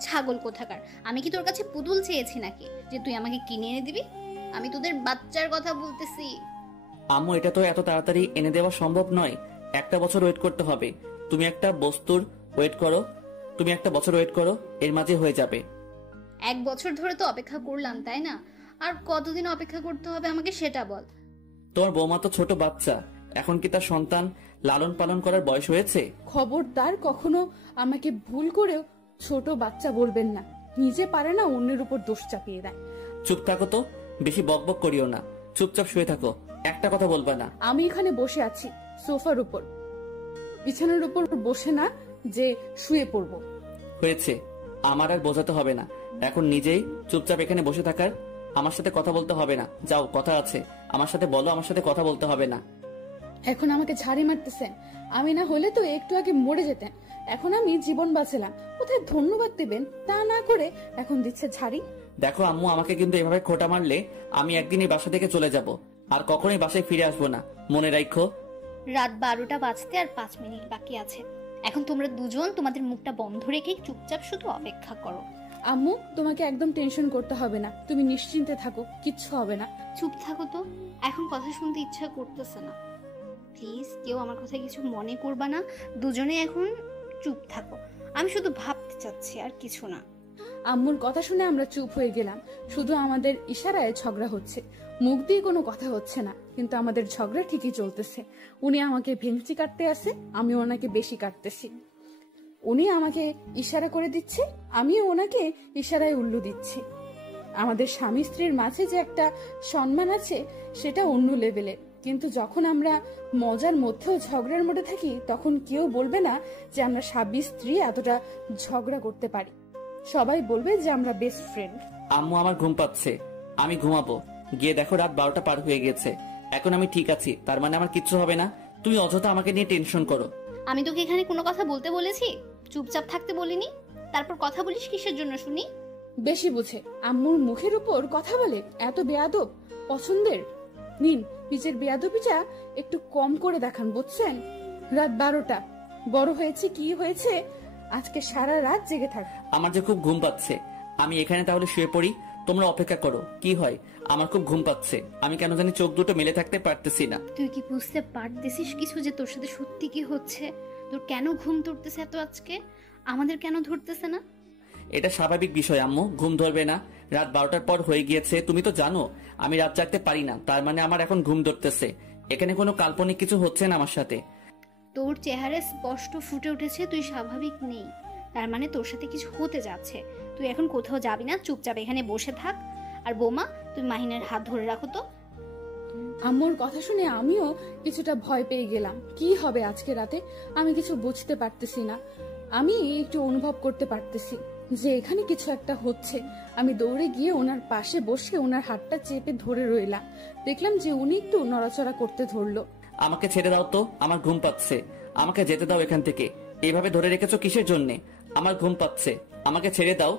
ছাগল কোথাকার, আমি কি তোর কাছে পুতুল চেয়েছি নাকি যে তুই আমাকে কিনে এনে দিবি? আমি তোদের বাচ্চার কথা বলতেছি। আম্মু এটা তো এত তাড়াতাড়ি এনে দেওয়া সম্ভব নয়, একটা বছর ওয়েট করতে হবে। তুমি একটা বছর ওয়েট করো, এর মাঝে হয়ে যাবে। 1 বছর ধরে তো অপেক্ষা করলাম, তাই না? আর কতদিন অপেক্ষা করতে হবে আমাকে সেটা বল। তোমার বৌমা তো ছোট বাচ্চা, এখন কি তার সন্তান লালন পালন করার বয়স হয়েছে? খবরদার কখনো আমাকে ভুল করেও ছোট বাচ্চা বলবেন না। নিজে পারে না, অন্যের উপর দোষ চাপিয়ে দেয়। চুপ থাকো তো, বেশি বকবক করিও না, চুপচাপ শুয়ে থাকো, একটা কথা বলবা না। আমি এখানে বসে আছি সোফার উপর, বিছানার উপর বসে না যে শুয়ে পড়বো। হয়েছে, আমার আর বোঝাতে হবে না, এখন নিজেই চুপচাপ এখানে বসে থাকার। আমার সাথে কথা বলতে হবে না, যাও, কথা আছে আমার সাথে বলো, আমার সাথে কথা বলতে হবে না। এখন আমাকে ঝাড়ি মারতেছেন? আমি না হলে তো একটু আগে মরে যেতেন। এখন আমি জীবন বাঁচালাম, কোথায় ধন্যবাদ দেবেন তা না করে এখন দিচ্ছে ঝাড়ি। দেখো আম্মু, আমাকে কিন্তু এভাবে খোঁটা মারলে আমি একদিন এই বাসা থেকে চলে যাব, আর কখনোই বাসায় ফিরে আসবো না, মনে রাখো। রাত 12টা বাজতে আর 5 মিনিট বাকি আছে। এখন তোমরা দুজন তোমাদের মুখটা বন্ধ রেখে চুপচাপ শুধু অপেক্ষা করো। আম্মু, তোমাকে একদম টেনশন করতে হবে না, তুমি নিশ্চিন্তে থাকো, কিচ্ছু হবে না। চুপ থাকো তো, এখন কথা শুনতে ইচ্ছা করতেছে না। প্লিজ কেউ আমার কথা কিছু মনে করবা না, দুজনে এখন চুপ থাকো। আমি শুধু ভাবতে চাচ্ছি, আর কিছু না। আম্মুর কথা শুনে আমরা চুপ হয়ে গেলাম। শুধু আমাদের ইশারায় ঝগড়া হচ্ছে, মুখ দিয়ে কোনো কথা হচ্ছে না, কিন্তু আমাদের ঝগড়া ঠিকই চলতেছে। উনি আমাকে ভেঙচি কাটতে আসে, আমি ওনাকে বেশি কাটতেছি। উনি আমাকে ইশারা করে দিচ্ছে, আমিও ওনাকে ইশারায় উল্লু দিচ্ছি। আমাদের স্বামী স্ত্রীর মাঝে যে একটা সম্মান আছে সেটা অন্য লেভেলের, কিন্তু যখন আমরা মজার মধ্যেও ঝগড়ার মধ্যে থাকি তখন কেউ বলবে না যে আমরা স্বামী স্ত্রী এতটা ঝগড়া করতে পারি, সবাই বলবে যে আমরা বেস্ট ফ্রেন্ড। আম্মু, আমার ঘুম পাচ্ছে, আমি ঘুমাবো। গিয়ে দেখো রাত 12টা পার হয়ে গেছে, এখন আমি ঠিক আছি, তার মানে আমার কিচ্ছু হবে না। তুমি অযথা আমাকে নিয়ে টেনশন করো। আমি তোকে এখানে কোনো কথা বলতে বলেছি? চুপচাপ থাকতে বলিনি? তারপর কথা বলিস কিসের জন্য শুনি? বেশি বুঝে আম্মুর মুখের উপর কথা বলে, এত বেয়াদব পছন্দের। নিন, নিজের বেয়াদবিটা একটু কম করে দেখান, বুঝছেন? রাত 12টা, বড় হয়েছে কি হয়েছে, আজকে সারা রাত জেগে থাক। আমার যে খুব ঘুম পাচ্ছে, আমি এখানে তাহলে শুয়ে পড়ি, তোমরা অপেক্ষা করো। কি হয়, আমার খুব ঘুম পাচ্ছে, আমি কেন জানি চোখ দুটো মেলে থাকতে পারতেছি না। তুই কি বুঝতে পারতেছিস কিছু যে তোর সাথে সত্যি কি হচ্ছে? তোর কেন ঘুম ধরতেছে এত আজকে? আমাদের কেন ধরতেছে না? এটা স্বাভাবিক বিষয় আম্মু, ঘুম ধরবে না? রাত 12টার পর হয়ে গিয়েছে, তুমি তো জানো আমি রাত জাগতে পারি না, তার মানে আমার এখন ঘুম ধরতেছে। এখানে কোনো কাল্পনিক কিছু হচ্ছে না আমার সাথে। তোর চেহারায় স্পষ্ট ফুটে উঠেছে তুই স্বাভাবিক নেই, তার মানে তোর সাথে কিছু হতে যাচ্ছে। তুই এখন কোথাও যাবি না, চুপচাপ এখানে বসে থাক। আর বৌমা, তুই মাহিনের হাত ধরে রাখো তো। আম্মুর কথা শুনে আমিও কিছুটা ভয় পেয়ে গেলাম। কি হবে আজকে রাতে আমি কিছু বুঝতে পারতেছি না। আমি একটু অনুভব করতে পারতেছি যে এখানে কিছু একটা হচ্ছে। আমি দৌড়ে গিয়ে ওনার পাশে বসে ওনার হাতটা চেপে ধরে রইলাম। দেখলাম যে উনি একটু নড়াচড়া করতে ধরলো। আমাকে ছেড়ে দাও তো, আমার ঘুম পাচ্ছে, আমাকে যেতে দাও এখান থেকে। এভাবে ধরে রেখেছো কিসের জন্যে? আমার ঘুম পাচ্ছে, আমাকে ছেড়ে দাও।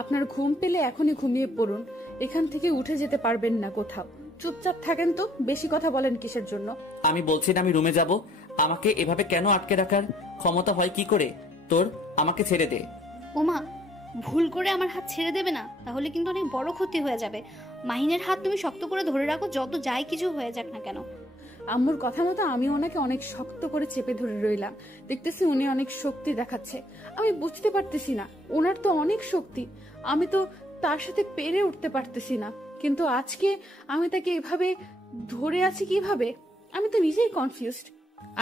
আপনার ঘুম পেলে এখনই ঘুমিয়ে পড়ুন, এখান থেকে উঠে যেতে পারবেন না কোথাও। চুপচাপ থাকেন তো, বেশি কথা বলেন কিসের জন্য? আমি বলছি না আমি রুমে যাব, আমাকে এভাবে কেন আটকে রাখার ক্ষমতা হয় কি করে তোর? আমাকে ছেড়ে দে। ওমা, ভুল করে আমার হাত ছেড়ে দেবে না, তাহলে কিন্তু অনেক বড় ক্ষতি হয়ে যাবে। মাহিনের হাত তুমি শক্ত করে ধরে রাখো, যত যাই কিছু হয়ে যাক না কেন। আম্মুর কথা মতো আমি ওনাকে অনেক শক্ত করে চেপে ধরে রইলাম। দেখতেছি উনি অনেক শক্তি দেখাচ্ছে। আমি বুঝতে পারতেছি না, ওনার তো অনেক শক্তি, আমি তো তার সাথে পেরে উঠতে পারতেছি না। কিন্তু আজকে আমি তাকে এভাবে ধরে আছি কিভাবে, আমি তো নিজেই কনফিউজড।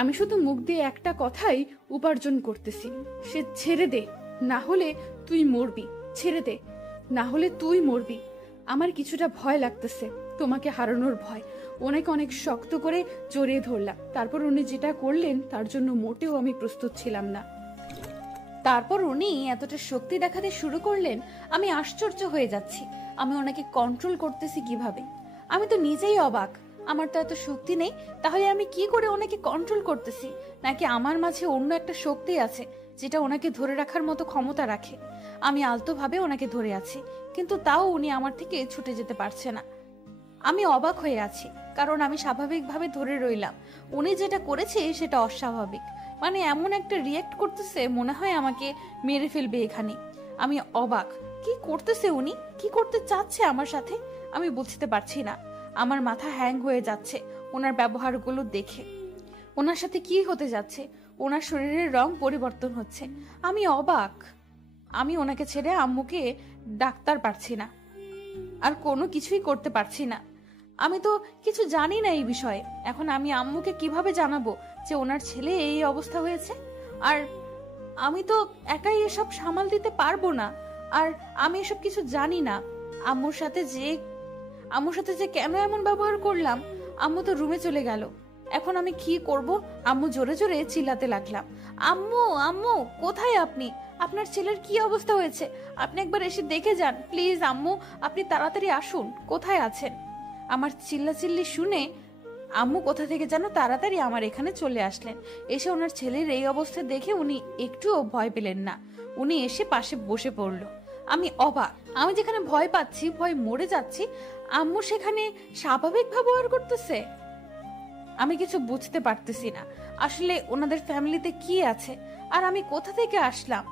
আমি শুধু মুখ দিয়ে একটা কথাই উপার্জন করতেছি, সে ছেড়ে দে, না হলে তুই মরবি, ছেড়ে দে, না হলে তুই মরবি। আমার কিছুটা ভয় লাগতেছে, তোমাকে হারানোর ভয়। ওনাকে অনেক শক্ত করে জড়িয়ে ধরলাম। তারপর উনি যেটা করলেন তার জন্য মোটেও আমি প্রস্তুত ছিলাম না। তারপর উনি এতটা শক্তি দেখাতে শুরু করলেন, আমি আশ্চর্য হয়ে যাচ্ছি। আমি ওনাকে কন্ট্রোল করতেছি কিভাবে? আমি তো নিজেই অবাক। আমার তো এত শক্তি নেই, তাহলে আমি কি করে ওনাকে কন্ট্রোল করতেছি? নাকি আমার মাঝে অন্য একটা শক্তি আছে যেটা ওনাকে ধরে রাখার মতো ক্ষমতা রাখে? আমি আলতোভাবে ওনাকে ধরে আছি, কিন্তু তাও উনি আমার থেকে ছুটে যেতে পারছে না। আমি অবাক হয়ে আছি, কারণ আমি স্বাভাবিকভাবে ধরে রইলাম। উনি যেটা করেছে সেটা অস্বাভাবিক, মানে এমন একটা রিয়েক্ট করতেছে মনে হয় আমাকে মেরে ফেলবে এখানে। আমি অবাক, কি করতেছে উনি, কি করতে চাচ্ছে আমার সাথে আমি বুঝতে পারছি না। আমার মাথা হ্যাং হয়ে যাচ্ছে ওনার ব্যবহারগুলো দেখে। ওনার সাথে কি হতে যাচ্ছে? ওনার শরীরের রং পরিবর্তন হচ্ছে। আমি অবাক। আমি ওনাকে ছেড়ে আম্মুকে ডাক্তার পারছি না, আর কোনো কিছুই করতে পারছি না। আমি তো কিছু জানি না এই বিষয়ে। এখন আমি আম্মুকে কিভাবে জানাবো যে ওনার ছেলে এই অবস্থা হয়েছে? আর আমি তো একাই এসব সামাল দিতে পারবো না। আর আমি এসব কিছু জানি না। আম্মুর সাথে যে কেন এমন ব্যবহার করলাম। আম্মু তো রুমে চলে গেল। এখন আমি কি করব? আম্মু জোরে জোরে চিল্লাতে লাগলাম, আম্মু আম্মু কোথায় আপনি? আপনার ছেলের কি অবস্থা হয়েছে? আপনি একবার এসে দেখে যান প্লিজ। আম্মু আপনি তাড়াতাড়ি আসুন, কোথায় আছেন? আমার চিল্লাচিল্লি শুনে আম্মু কোথা থেকে যেন তাড়াতাড়ি আমার এখানে চলে আসলেন। এসে ওনার ছেলের এই অবস্থা দেখে উনি একটুও ভয় পেলেন না। উনি এসে পাশে বসে পড়লো। আমি অবাক। আমি যেখানে ভয় পাচ্ছি, ভয় মরে যাচ্ছি, আম্মু সেখানে স্বাভাবিক ব্যবহার করতেছে। আমি কিছু বুঝতে পারতেছি না আসলে ওনাদের ফ্যামিলিতে কি আছে, আর আমি কোথা থেকে আসলাম,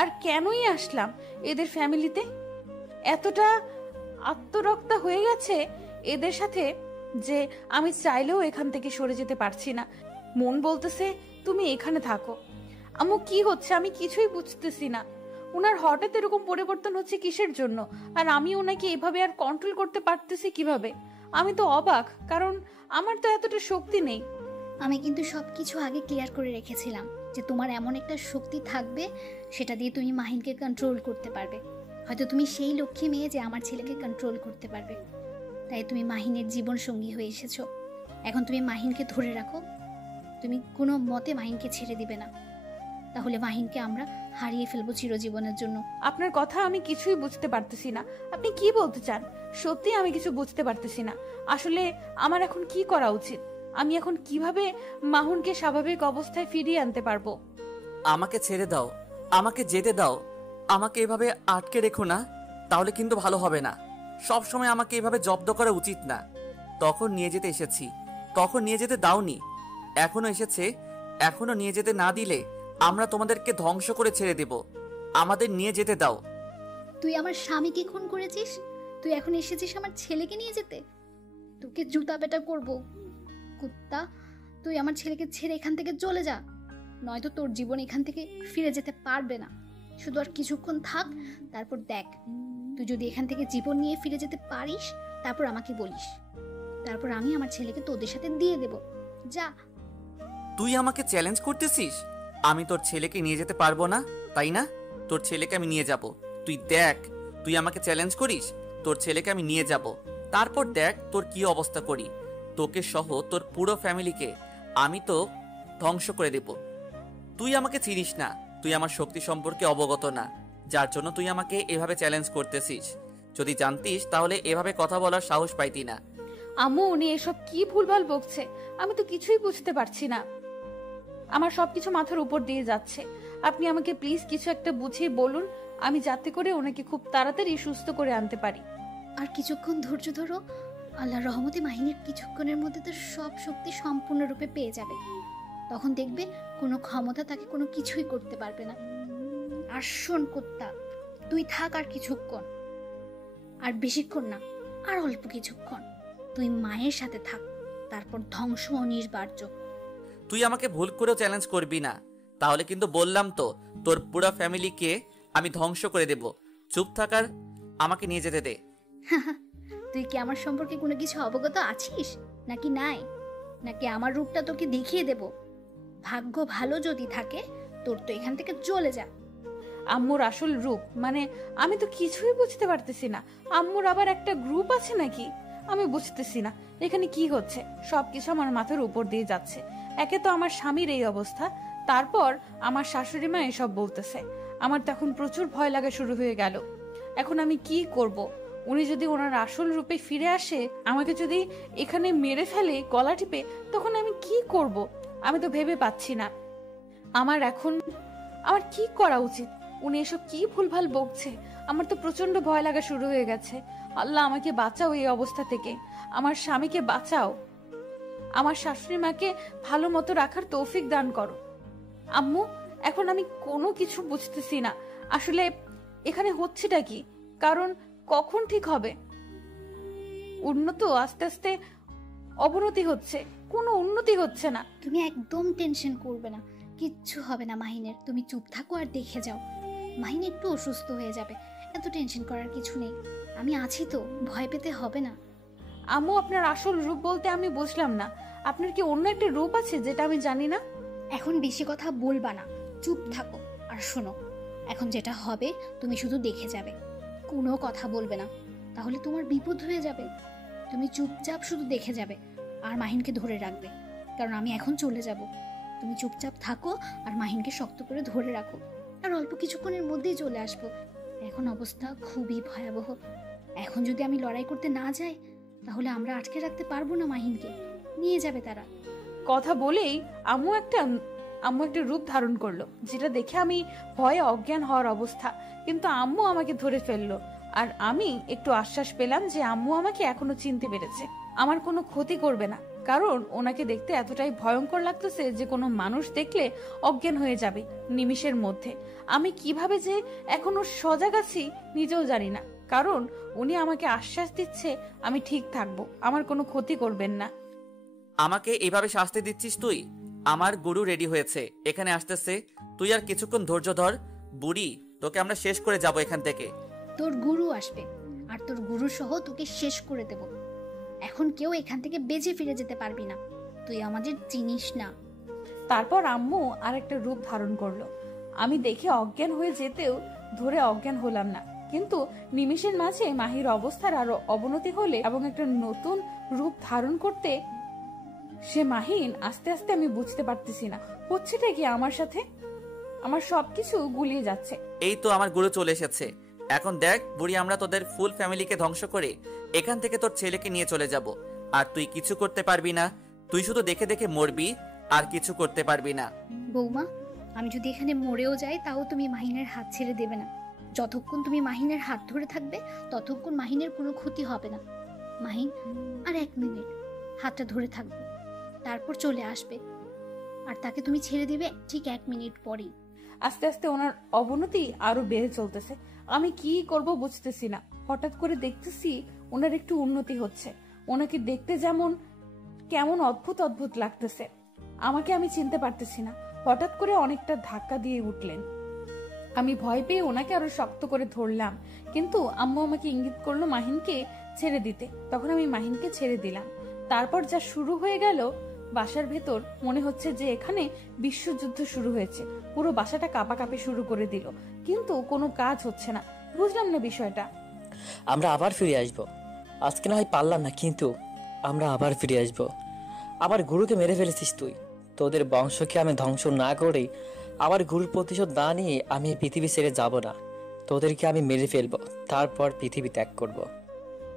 আর কেনই আসলাম এদের ফ্যামিলিতে। এতটা আত্মরক্তা হয়ে গেছে এদের সাথে যে আমি চাইলেও এখান থেকে সরে যেতে পারছি না। মন বলতেছে তুমি এখানে থাকো। আম্মু কি হচ্ছে আমি কিছুই বুঝতেছি না। ওনার হঠাৎ এরকম পরিবর্তন হচ্ছে কিসের জন্য? আর আমি ওনাকে এভাবে আর কন্ট্রোল করতে পারতেছি কিভাবে? আমি তো অবাক, কারণ আমার তো এতটা শক্তি নেই। আমি কিন্তু সবকিছু আগে ক্লিয়ার করে রেখেছিলাম যে তোমার এমন একটা শক্তি থাকবে সেটা দিয়ে তুমি মাহিনকে কন্ট্রোল করতে পারবে। হয়তো তুমি সেই লক্ষ্মী মেয়ে যে আমার ছেলেকে কন্ট্রোল করতে পারবে। তাই তুমি মাহিনের জীবন সঙ্গী হয়ে এসেছো। এখন তুমি মাহিনকে ধরে রাখো। তুমি কোনো মতে মাহিনকে ছেড়ে দিবে না, তাহলে মাহিনকে আমরা হারিয়ে ফেলবো চিরজীবনের জন্য। আপনার কথা আমি কিছুই বুঝতে পারতেছি না। আপনি কি বলতে চান? সত্যি আমি কিছু বুঝতে পারতেছি না। আসলে আমার এখন কি করা উচিত? আমি এখন কিভাবে মাহুনকে স্বাভাবিক অবস্থায় ফিরিয়ে আনতে পারবো? আমাকে ছেড়ে দাও, আমাকে যেতে দাও। আমাকে এভাবে আটকে রেখো না, তাহলে কিন্তু ভালো হবে না। সব সময় আমাকে এভাবে জব্দ করা উচিত না। তখন নিয়ে যেতে এসেছি, তখন নিয়ে যেতে দাওনি। এখনো এসেছে, এখনো নিয়ে যেতে না দিলে আমরা তোমাদেরকে ধ্বংস করে ছেড়ে দেব। আমাদের নিয়ে যেতে দাও। তুই আমার স্বামীকে খুন করেছিস, তুই এখন এসেছিস আমার ছেলেকে নিয়ে যেতে? তোকে জুতা পেটা করবো কুত্তা। তুই আমার ছেলেকে ছেড়ে এখান থেকে চলে যা, নয়তো তোর জীবন এখান থেকে ফিরে যেতে পারবে না। শুধু আর কিছুক্ষণ থাক, তারপর দেখ। তুই যদি এখান থেকে জীবন নিয়ে ফিরে যেতে পারিস তারপর আমাকে বলিস, তারপর আমি আমার ছেলেকে তোদের সাথে দিয়ে দেব। যা। তুই আমাকে চ্যালেঞ্জ করতেছিস? আমি তোর ছেলেকে নিয়ে যেতে পারবো না, তাই না? তোর ছেলেকে আমি নিয়ে যাব। তুই দেখ, তুই আমাকে চ্যালেঞ্জ করিস, তোর ছেলেকে আমি নিয়ে যাব। তারপর দেখ তোর কি অবস্থা করি। তোকে সহ তোর পুরো ফ্যামিলিকে আমি তো ধ্বংস করে দেব। তুই আমাকে চিনিস না, তুই আমার শক্তি সম্পর্কে অবগত না, যার জন্য তুই আমাকে এভাবে চ্যালেঞ্জ করতেছিস। যদি জানতিস তাহলে এভাবে কথা বলার সাহস পাইতি না। আম্মু উনি এসব কি ভুলভাল বকছে? আমি তো কিছুই বুঝতে পারছি না। আমার সবকিছু মাথার উপর দিয়ে যাচ্ছে। আপনি আমাকে প্লিজ কিছু একটা বুঝিয়ে বলুন, আমি যাতে করে ওনাকে খুব তাড়াতাড়ি সুস্থ করে আনতে পারি। আর কিছুক্ষণ ধৈর্য ধরো। আল্লাহর রহমতে মাহিনের কিছুক্ষণের মধ্যে তো সব শক্তি সম্পূর্ণরূপে পেয়ে যাবে। তখন দেখবে কোনো ক্ষমতা তাকে কোনো কিছুই করতে পারবে না। আর শোন কুত্তা, তুই থাক আর কিছুক্ষণ, আর বেশিক্ষণ না, আর অল্প কিছুক্ষণ তুই মায়ের সাথে থাক, তারপর ধ্বংস অনিবার্য। তুই আমাকে ভুল করেও চ্যালেঞ্জ করবি না, তাহলে কিন্তু বললাম তো তোর পুরো ফ্যামিলিকে আমি ধ্বংস করে দেব। চুপ থাকার, আমাকে নিয়ে যেতে দে। তুই কি আমার সম্পর্কে কোনো কিছু অবগত আছিস নাকি নাই? নাকি আমার রূপটা তোকে দেখিয়ে দেব? ভাগ্য ভালো যদি থাকে তোর তো এখান থেকে চলে যা। আম্মুর আসল রূপ মানে আমি তো কিছুই বুঝতে পারতেছি না। আম্মুর আবার একটা গ্রুপ আছে নাকি? আমি বুঝতেছি না এখানে কি হচ্ছে। সবকিছু আমার মাথার উপর দিয়ে যাচ্ছে। একে তো আমার স্বামীর এই অবস্থা, তারপর আমার শাশুড়ি মা এসব বলতেছে। আমার তখন প্রচুর ভয় লাগা শুরু হয়ে গেল। এখন আমি কি করব? উনি যদি ওনার আসল রূপে ফিরে আসে, আমাকে যদি এখানে মেরে ফেলে গলা টিপে, তখন আমি কি করব? আমি তো ভেবে পাচ্ছি না আমার কি করা উচিত। উনি এসব কি ভুলভাল বকছে। আমার তো প্রচন্ড ভয় লাগা শুরু হয়ে গেছে। আল্লাহ আমাকে বাঁচাও এই অবস্থা থেকে, আমার স্বামীকে বাঁচাও, আমার শাশুড়ি মাকে ভালো মতো রাখার তৌফিক দান করো। আম্মু এখন আমি কোনো কিছু বুঝতেছি না আসলে এখানে হচ্ছেটা কি, কারণ কখন ঠিক হবে। উন্নত আস্তে আস্তে অবনতি হচ্ছে, কোনো উন্নতি হচ্ছে না। তুমি একদম টেনশন করবে না, কিচ্ছু হবে না মাহিনের। তুমি চুপ থাকো আর দেখে যাও। মাহিন একটু অসুস্থ হয়ে যাবে, এত টেনশন করার কিছু নেই। আমি আছি তো, ভয় পেতে হবে না। আম্মু, আপনার আসল রূপ বলতে আমি বুঝলাম না। আপনার কি অন্য একটা রূপ আছে যেটা আমি জানি না? এখন বেশি কথা বলবা না, চুপ থাকো। আর শোনো, এখন যেটা হবে তুমি শুধু দেখে যাবে, কোনো কথা বলবে না, তাহলে তোমার বিপদ হয়ে যাবে। তুমি চুপচাপ শুধু দেখে যাবে আর মাহিনকে ধরে রাখবে, কারণ আমি এখন চলে যাব। তুমি চুপচাপ থাকো আর মাহিনকে শক্ত করে ধরে রাখো, আর অল্প কিছুক্ষণের মধ্যেই চলে আসবো। এখন অবস্থা খুবই ভয়াবহ। এখন যদি আমি লড়াই করতে না যাই, তাহলে আমরা আটকে রাখতে পারবো না মাহিনকে, নিয়ে যাবে তারা। কথা বলেই আম্মু একটা রূপ ধারণ করলো, যেটা দেখে আমি ভয়ে অজ্ঞান হওয়ার অবস্থা। কিন্তু আম্মু আমাকে ধরে ফেললো, আর আমি একটু আশ্বাস পেলাম যে আম্মু আমাকে এখনো চিনতে পেরেছে, আমার কোনো ক্ষতি করবে না। কারণ ওনাকে দেখতে এতটাই ভয়ঙ্কর লাগতেছে যে কোনো মানুষ দেখলে অজ্ঞান হয়ে যাবে নিমিষের মধ্যে। আমি কিভাবে যে এখনো সজাগ আছি নিজেও জানি না, কারণ উনি আমাকে আশ্বাস দিচ্ছে আমি ঠিক থাকবো, আমার কোনো ক্ষতি করবেন না। আমাকে এইভাবে শাস্তি দিচ্ছিস তুই? আমার গুরু রেডি হয়েছে, এখানে আসতেছে। তুই আর কিছুক্ষণ ধৈর্য ধর বুড়ি, তোকে আমরা শেষ করে যাব এখান থেকে। তোর গুরু আসবে, আর তোর গুরু সহ তোকে শেষ করে দেব। এখন কেউ এখান থেকে বেঁচে ফিরে যেতে পারবি না, তুই আমাদের চিনিস না। তারপর আম্মু আর একটা রূপ ধারণ করলো। আমি দেখে অজ্ঞান হয়ে যেতেও ধরে অজ্ঞান হলাম না, কিন্তু নিমিষের মাঝে মাহির অবস্থার আরো অবনতি হলে এবং একটা নতুন রূপ ধারণ করতে সে মাহিন আস্তে আস্তে আমি বুঝতে পারতেছি না হচ্ছেটা কি আমার সাথে। আমার সবকিছু গুলিয়ে যাচ্ছে। এই তো আমার গুরু চলে এসেছে। এখন দেখ বুড়ি, আমরা তোদের ফুল ফ্যামিলিকে ধ্বংস করে এখান থেকে তোর ছেলেকে নিয়ে চলে যাব, আর তুই কিছু করতে পারবি না। তুই শুধু দেখে দেখে মরবি, আর কিছু করতে পারবি না। বৌমা, আমি যদি এখানে মরেও যাই, তাও তুমি মাহিনের হাত ছেড়ে দেবে না। যতক্ষণ তুমি মাহিনের হাত ধরে থাকবে, ততক্ষণ মাহিনের কোনো ক্ষতি হবে না। মাহিন, আর 1 মিনিট হাতটা ধরে থাকবে, তারপর চলে আসবে, আর তাকে তুমি ছেড়ে দিবে ঠিক 1 মিনিট পরেই। আস্তে আস্তে ওনার অবনতি আরো বেড়ে চলতেছে। আমি কি করব বুঝতেছি না। হঠাৎ করে দেখতেছি ওনার একটু উন্নতি হচ্ছে। ওনাকে দেখতে যেমন কেমন অদ্ভুত অদ্ভুত লাগতেছে, আমাকে আমি চিনতে পারতেছি না। হঠাৎ করে অনেকটা ধাক্কা দিয়ে উঠলেন। আমি ভয় পেয়ে ওনাকে আরো শক্ত করে ধরলাম, কিন্তু আম্মু আমাকে ইঙ্গিত করলো মাহিনকে ছেড়ে দিতে। তখন আমি মাহিনকে ছেড়ে দিলাম। তারপর যা শুরু হয়ে গেল বাসার ভেতর, মনে হচ্ছে যে এখানে বিশ্বযুদ্ধ শুরু হয়েছে। পুরো বাসাটা কাঁপাকাঁপি শুরু করে দিল, কিন্তু কোনো কাজ হচ্ছে না। বুঝলাম না বিষয়টা। আমরা আবার ফিরে আসব। আজকে না হয় পারলাম না, কিন্তু আমরা আবার ফিরে আসব। আমার গুরুকে মেরে ফেলেছিস তুই। তোদের বংশকে আমি ধ্বংস না করে, আমার গুরুর প্রতিশোধ না নিয়ে আমি এই পৃথিবী ছেড়ে যাব না। তোদেরকে আমি মেরে ফেলবো, তারপর পৃথিবী ত্যাগ করব।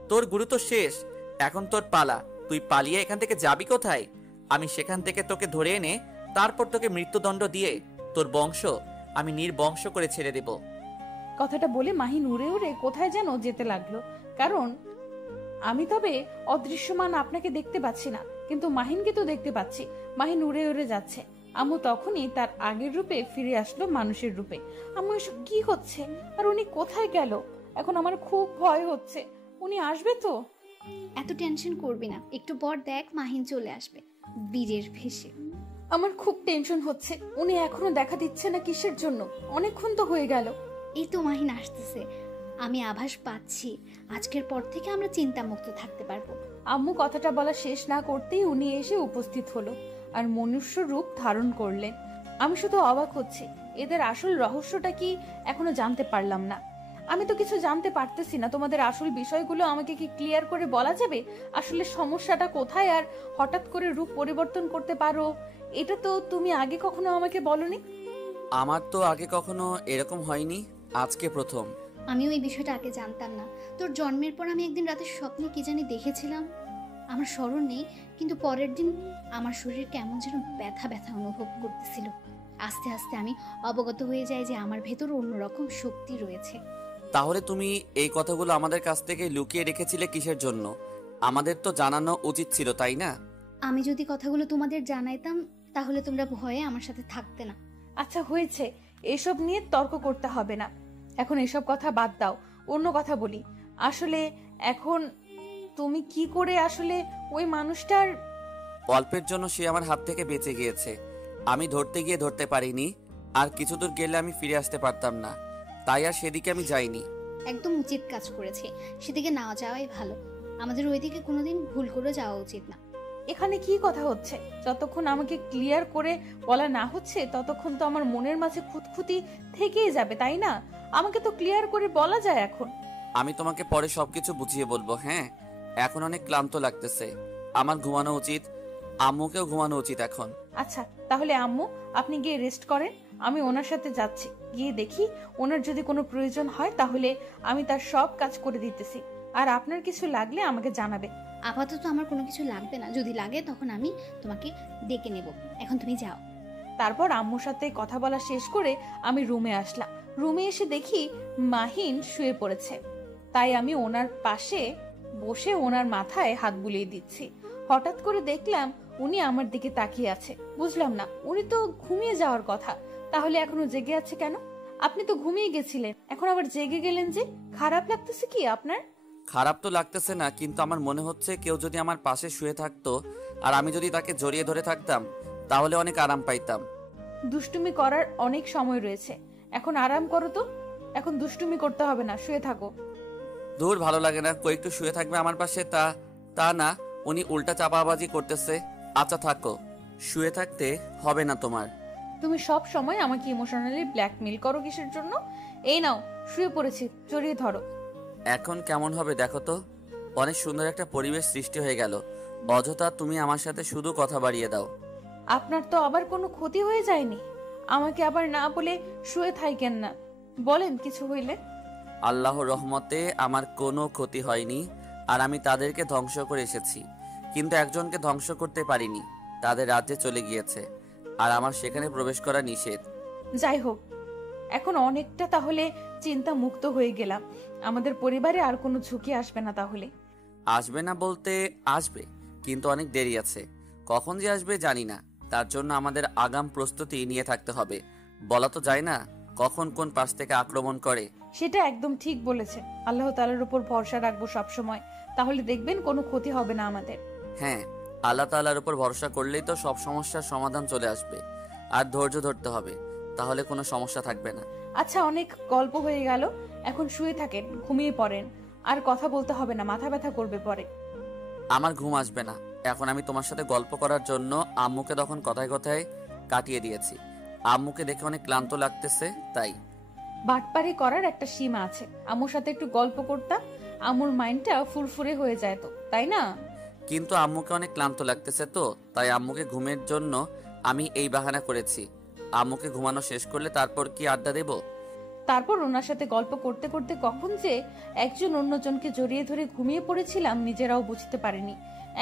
তোর গুরু তো শেষ, এখন তোর পালা। তুই পালিয়ে এখান থেকে যাবি কোথায়? আমি সেখান থেকে তোকে ধরে এনে তারপর তোকে মৃত্যুদণ্ড দিয়ে তোর বংশ আমি নির্বংশ করে ছেড়ে দেব। কথাটা বলে মাহিন উড়ে উড়ে কোথায় যেন যেতে লাগলো। কারণ আমি তবে অদৃশ্যমান আপনাকে দেখতে পাচ্ছি না, কিন্তু মাহিনকে তো দেখতে পাচ্ছি। মাহিন উড়ে উড়ে যাচ্ছে। আম্মু তখনই তার আগের রূপে ফিরে আসলো, মানুষের রূপে। আম্মু, এসব কি হচ্ছে? আর উনি কোথায় গেল? এখন আমার খুব ভয় হচ্ছে। উনি আসবে তো? এত টেনশন করবি না, একটু পর দেখ মাহিন চলে আসবে বীরের ভেসে। আমার খুব টেনশন হচ্ছে। উনি এখনো দেখা দিচ্ছে না, কিসের জন্য? অনেকক্ষণ তো হয়ে গেল। এই তো মাহিন আসতেছে, আমি আভাস পাচ্ছি। আজকের পর থেকে আমরা চিন্তামুক্ত থাকতে পারবো। আম্মু কথাটা বলা শেষ না করতেই উনি এসে উপস্থিত হলো আর মনুষ্য রূপ ধারণ করলেন। আমি শুধু অবাক হচ্ছি, এদের আসল রহস্যটা কি এখনো জানতে পারলাম না। আমি তো কিছু জানতে পারতেছি না। তোমাদের আসল বিষয়গুলো আমাকে কি ক্লিয়ার করে বলা যাবে? আসলে সমস্যাটা কোথায়, আর হঠাৎ করে রূপ পরিবর্তন করতে পারো, এটা তো তুমি আগে কখনো আমাকে বলনি। আমার তো আগে কখনো এরকম হয়নি, আজকে প্রথম। আমিও এই বিষয়টা আগে জানতাম না। তোর জন্মের পর আমি একদিন রাতে স্বপ্নে কি জানি দেখেছিলাম, আমার স্মরণ নেই, কিন্তু পরের দিন আমার শরীর কেমন যেন ব্যথা ব্যথা অনুভব করতেছিল। আস্তে আস্তে আমি অবগত হয়ে যাই যে আমার ভেতর অন্যরকম শক্তি রয়েছে। তাহলে তুমি এই কথাগুলো আমাদের কাছ থেকে লুকিয়ে রেখেছিলে কিসের জন্য? আমাদের তো জানানো উচিত ছিল, তাই না? আমি যদি কথাগুলো তোমাদের জানাইতাম, তাহলে তোমরা ভয়ে আমার সাথে থাকতে না। আচ্ছা হয়েছে, এসব নিয়ে তর্ক করতে হবে না। এখন এসব কথা বাদ দাও, অন্য কথা বলি। আসলে এখন তুমি কি করে আসলে ওই মানুষটার... অল্পের জন্য সে আমার হাত থেকে বেঁচে গিয়েছে। আমি ধরতে গিয়ে ধরতে পারিনি, আর কিছু দূর গেলে আমি ফিরে আসতে পারতাম না, তাই আর সেদিকে আমি যাইনি। একদম উচিত কাজ করেছে, সেদিকে না যাওয়াই ভালো। আমাদের ওইদিকে কোনোদিন ভুল করে যাওয়া উচিত না। এখানে কি কথা হচ্ছে? যতক্ষণ আমাকে ক্লিয়ার করে বলা না হচ্ছে ততক্ষণ তো আমার মনের মাঝে খুঁতখুঁতি থেকেই যাবে, তাই না? আমাকে তো ক্লিয়ার করে বলা যায় এখন। আমি তোমাকে পরে সবকিছু বুঝিয়ে বলবো। হ্যাঁ, এখন অনেক ক্লান্ত লাগতেছে, আমার ঘুমানো উচিত, আম্মুকেও ঘুমানো উচিত এখন। আচ্ছা তাহলে আম্মু আপনি গিয়ে রেস্ট করেন, আমি ওনার সাথে যাচ্ছি, গিয়ে দেখি ওনার যদি কোনো প্রয়োজন হয় তাহলে আমি তার সব কাজ করে দিতেছি, আর আপনার কিছু লাগলে আমাকে জানাবে। আপাতত আমার কোনো কিছু লাগবে না, যদি লাগে তখন আমি তোমাকে ডেকে নেব। এখন তুমি যাও। তারপর আম্মুর সাথে কথা বলা শেষ করে আমি রুমে আসলাম। রুমে এসে দেখি মাহিন শুয়ে পড়েছে, তাই আমি ওনার পাশে বসে ওনার মাথায় হাত বুলিয়ে দিচ্ছি। হঠাৎ করে দেখলাম উনি আমার দিকে তাকিয়ে আছে। বুঝলাম না, উনি তো ঘুমিয়ে যাওয়ার কথা, তাহলে এখনো জেগে আছে কেন? আপনি তো ঘুমিয়ে গেছিলেন, এখন আবার জেগে গেলেন যে? খারাপ লাগতেছে কি আপনার? খারাপ তো লাগতেছে না, কিন্তু আমার মনে হচ্ছে কেউ যদি আমার পাশে শুয়ে থাকতো আর আমি যদি তাকে জড়িয়ে ধরে থাকতাম তাহলে অনেক আরাম পাইতাম। দুষ্টুমি করার অনেক সময় রয়েছে, এখন আরাম করো তো, এখন দুষ্টুমি করতে হবে না, শুয়ে থাকো। দূর, ভালো লাগে না, কয়েকটু শুয়ে থাকবে আমার পাশে, তা না, উনি উল্টা চাপাবাজি করতেছে। আচ্ছা থাকো, শুয়ে থাকতে হবে না তোমার। তুমি সব সময় আমাকে ইমোশনালি ব্ল্যাকমেল করো কিসের জন্য? এই নাও, শুয়ে পড়েছি, জড়িয়ে ধরো। এখন কেমন হবে দেখো তো, অনেক সুন্দর একটা পরিবেশ সৃষ্টি হয়ে গেল, অযথা তুমি আমার সাথে শুধু কথা বাড়িয়ে দাও। আপনার তো আবার কোনো ক্ষতি হয়ে যায়নি? আমাকে আবার না বলে শুয়ে থাকেন না, বলেন কিছু হইলে। আল্লাহর রহমতে আমার কোনো ক্ষতি হয়নি, আর আমি তাদেরকে ধ্বংস করে এসেছি, কিন্তু একজনকে ধ্বংস করতে পারিনি, তাদের রাজ্যে চলে গিয়েছে, আর আমার সেখানে প্রবেশ করা নিষেধ। যাই হোক, এখন অনেকটা তাহলে চিন্তা মুক্ত হয়ে গেলাম। আমাদের পরিবারে আর কোনো ঝুঁকি আসবে না তাহলে? আসবে না বলতে আসবে, কিন্তু অনেক দেরি আছে, কখন যে আসবে জানি না, তার জন্য আমাদের আগাম প্রস্তুতি নিয়ে থাকতে হবে। বলা তো যায় না কখন কোন পাশ থেকে আক্রমণ করে। সেটা একদম ঠিক বলেছেন, আল্লাহ তাআলার উপর ভরসা রাখবো সব সময়, তাহলে দেখবেন কোনো ক্ষতি হবে না আমাদের। হ্যাঁ, আল্লাহ তাআলার উপর ভরসা করলেই তো সব সমস্যার সমাধান চলে আসবে, আর ধৈর্য ধরতে হবে, তাহলে কোনো সমস্যা থাকবে না। আচ্ছা, অনেক গল্প হয়ে গেল, এখন শুয়ে থাকেন, ঘুমিয়ে পড়েন, আর কথা বলতে হবে না, মাথা ব্যথা করবে পরে। আমার ঘুম আসবে না, এখন আমি তোমার সাথে গল্প করার জন্য আম্মুকে তখন কথায় কথায় কাটিয়ে দিয়েছি। আম্মুকে দেখে অনেক ক্লান্ত লাগতেছে তাই। বাটপারি করার একটা সীমা আছে, আম্মুর সাথে একটু গল্প করতাম, আম্মুর মাইন্ডটা ফুরফুরে হয়ে যায় তো, তাই না? কিন্তু আম্মুকে অনেক ক্লান্ত লাগতেছে তো, তাই আম্মুকে ঘুমের জন্য আমি এই বাহানা করেছি। আম্মুকে ঘুমানো শেষ করলে তারপর কি আড্ডা দেব। তারপর ওনার সাথে গল্প করতে করতে কখন যে একজন অন্যজনকে জড়িয়ে ধরে ঘুমিয়ে পড়েছিলাম নিজেরাও বুঝতে পারিনি।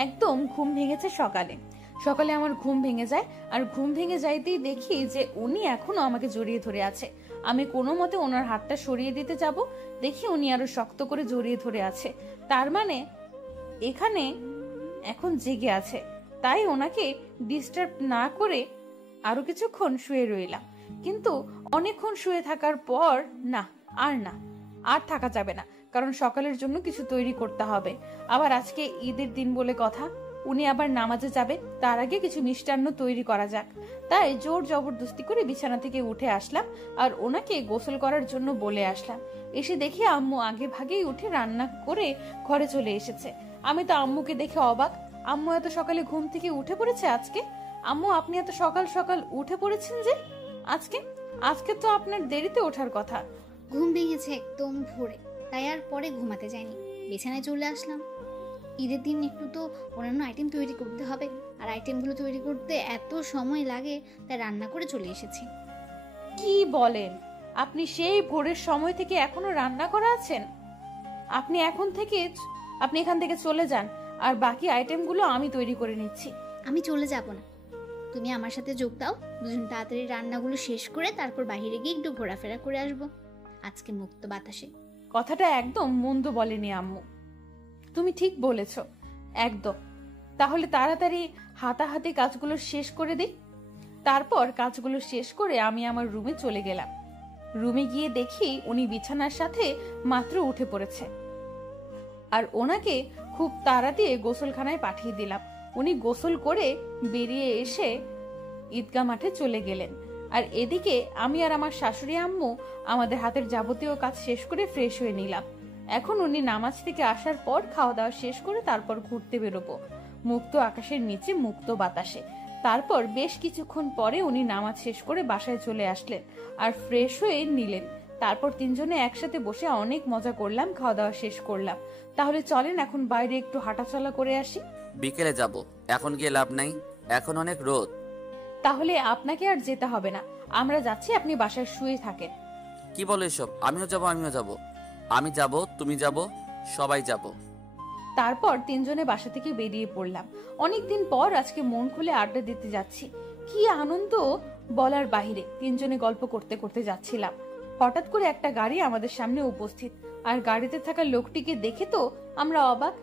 একদম ঘুম ভেঙেছে সকালে। সকালে আমার ঘুম ভেঙে যায়, আর ঘুম ভেঙে যাইতেই দেখি যে উনি এখনো আমাকে জড়িয়ে ধরে আছে। আমি কোনো মতে ওনার হাতটা সরিয়ে দিতে যাব, দেখি উনি আরো শক্ত করে জড়িয়ে ধরে আছে। তার মানে এখানে এখন জেগে আছে, তাই ওনাকে ডিস্টার্ব না করে আরো কিছুক্ষণ শুয়ে রইলাম। কিন্তু অনেকক্ষণ শুয়ে থাকার পর আর থাকা যাবে না, কারণ সকালের জন্য কিছু তৈরি করতে হবে। আবার আজকে ঈদের দিন বলে কথা, উনি আবার নামাজে যাবে, তার আগে কিছু মিষ্টান্ন তৈরি করা যাক। তাই জোর জবরদস্তি করে বিছানা থেকে উঠে আসলাম আর ওনাকে গোসল করার জন্য বলে আসলাম। এসে দেখি আম্মু আগে ভাগেই উঠে রান্না করে ঘরে চলে এসেছে। আমি তো আম্মুকে দেখে অবাক, আম্মু এত সকালে ঘুম থেকে উঠে পড়েছে আজকে? আম্মু, আপনি এত সকাল সকাল উঠে পড়েছেন যে আজকে তো আপনার দেরিতে ওঠার কথা। ঘুম ভেঙেছে একদম ভোরে, তাই আর পরে ঘুমাতে যায়নি, বিছানায় চলে আসলাম। ঈদের দিন একটু তো অন্যান্য আইটেম তৈরি করতে হবে, আর আইটেমগুলো তৈরি করতে এত সময় লাগে, তাই রান্না করে চলে এসেছি। কি বলেন? আপনি সেই ভোরের সময় থেকে এখনো রান্না করা আছেন? আপনি এখান থেকে চলে যান, আর বাকি আইটেমগুলো আমি তৈরি করে নিচ্ছি। আমি চলে যাব না, তুমি আমার সাথে যোগ দাও, দুজন তাড়াতাড়ি রান্নাগুলো শেষ করে তারপর বাইরে গিয়ে একটু ঘোরাফেরা করে আসবো আজকে মুক্ত বাতাসে। কথাটা একদম মন্দ বলেনি আম্মু, তুমি ঠিক বলেছ একদম। তাহলে তাড়াতাড়ি হাতাহাতি কাজগুলো শেষ করে দিই। তারপর কাজগুলো শেষ করে আমি আমার রুমে চলে গেলাম। রুমে গিয়ে দেখি উনি বিছানার সাথে মাত্র উঠে পড়েছে, আর ওনাকে খুব তাড়া দিয়ে গোসলখানায় পাঠিয়ে দিলাম। উনি গোসল করে বেরিয়ে এসে ঈদগাহ মাঠে চলে গেলেন, আর এদিকে আমি আর আমার শাশুড়ি আম্মু আমাদের হাতের যাবতীয় কাজ শেষ করে ফ্রেশ হয়ে নিলাম। এখন উনি নামাজ থেকে আসার পর খাওয়া দাওয়া শেষ করে তারপর ঘুরতে বেরোবো, মুক্ত আকাশের নিচে মুক্ত বাতাসে। তারপর বেশ কিছুক্ষণ পরে উনি নামাজ শেষ করে বাসায় চলে আসলেন আর ফ্রেশ হয়ে নিলেন। তারপর তিনজনে একসাথে বসে অনেক মজা করলাম, খাওয়া দাওয়া শেষ করলাম। তাহলে চলেন এখন বাইরে একটু হাঁটাচলা করে আসি। বিকেলে যাব, এখন গিয়ে লাভ নাই, এখন অনেক রোদ। তাহলে আপনাকে আর যেতে হবে না, আমরা যাচ্ছি, আপনি বাসায় শুয়ে থাকেন। কি বলো এসব? আমিও যাব, আমি যাব, তুমি যাব, সবাই যাব। তারপর তিনজনে বাসা থেকে বেরিয়ে পড়লাম। অনেকদিন পর আজকে মন খুলে আড্ডা দিতে যাচ্ছি, কি আনন্দ বলার বাহিরে। তিনজনে গল্প করতে করতে যাচ্ছিলাম, হঠাৎ করে একটা গাড়ি আমাদের সামনে উপস্থিত, আর গাড়িতে থাকা লোকটিকে দেখে তো আমরা অবাক।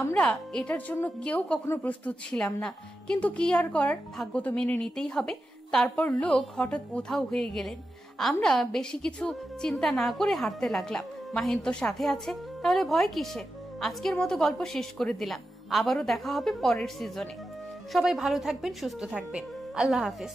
আমরা এটার জন্য কেউ কখনো প্রস্তুত ছিলাম না, কিন্তু কি আর করার, ভাগ্য তো মেনে নিতেই হবে। তারপর লোক হঠাৎ উধাও হয়ে গেলেন। আমরা বেশি কিছু চিন্তা না করে হাঁটতে লাগলাম। মাহিন তো সাথে আছে, তাহলে ভয় কিসের। আজকের মতো গল্প শেষ করে দিলাম, আবারও দেখা হবে পরের সিজনে। সবাই ভালো থাকবেন, সুস্থ থাকবেন, আল্লাহ হাফেজ।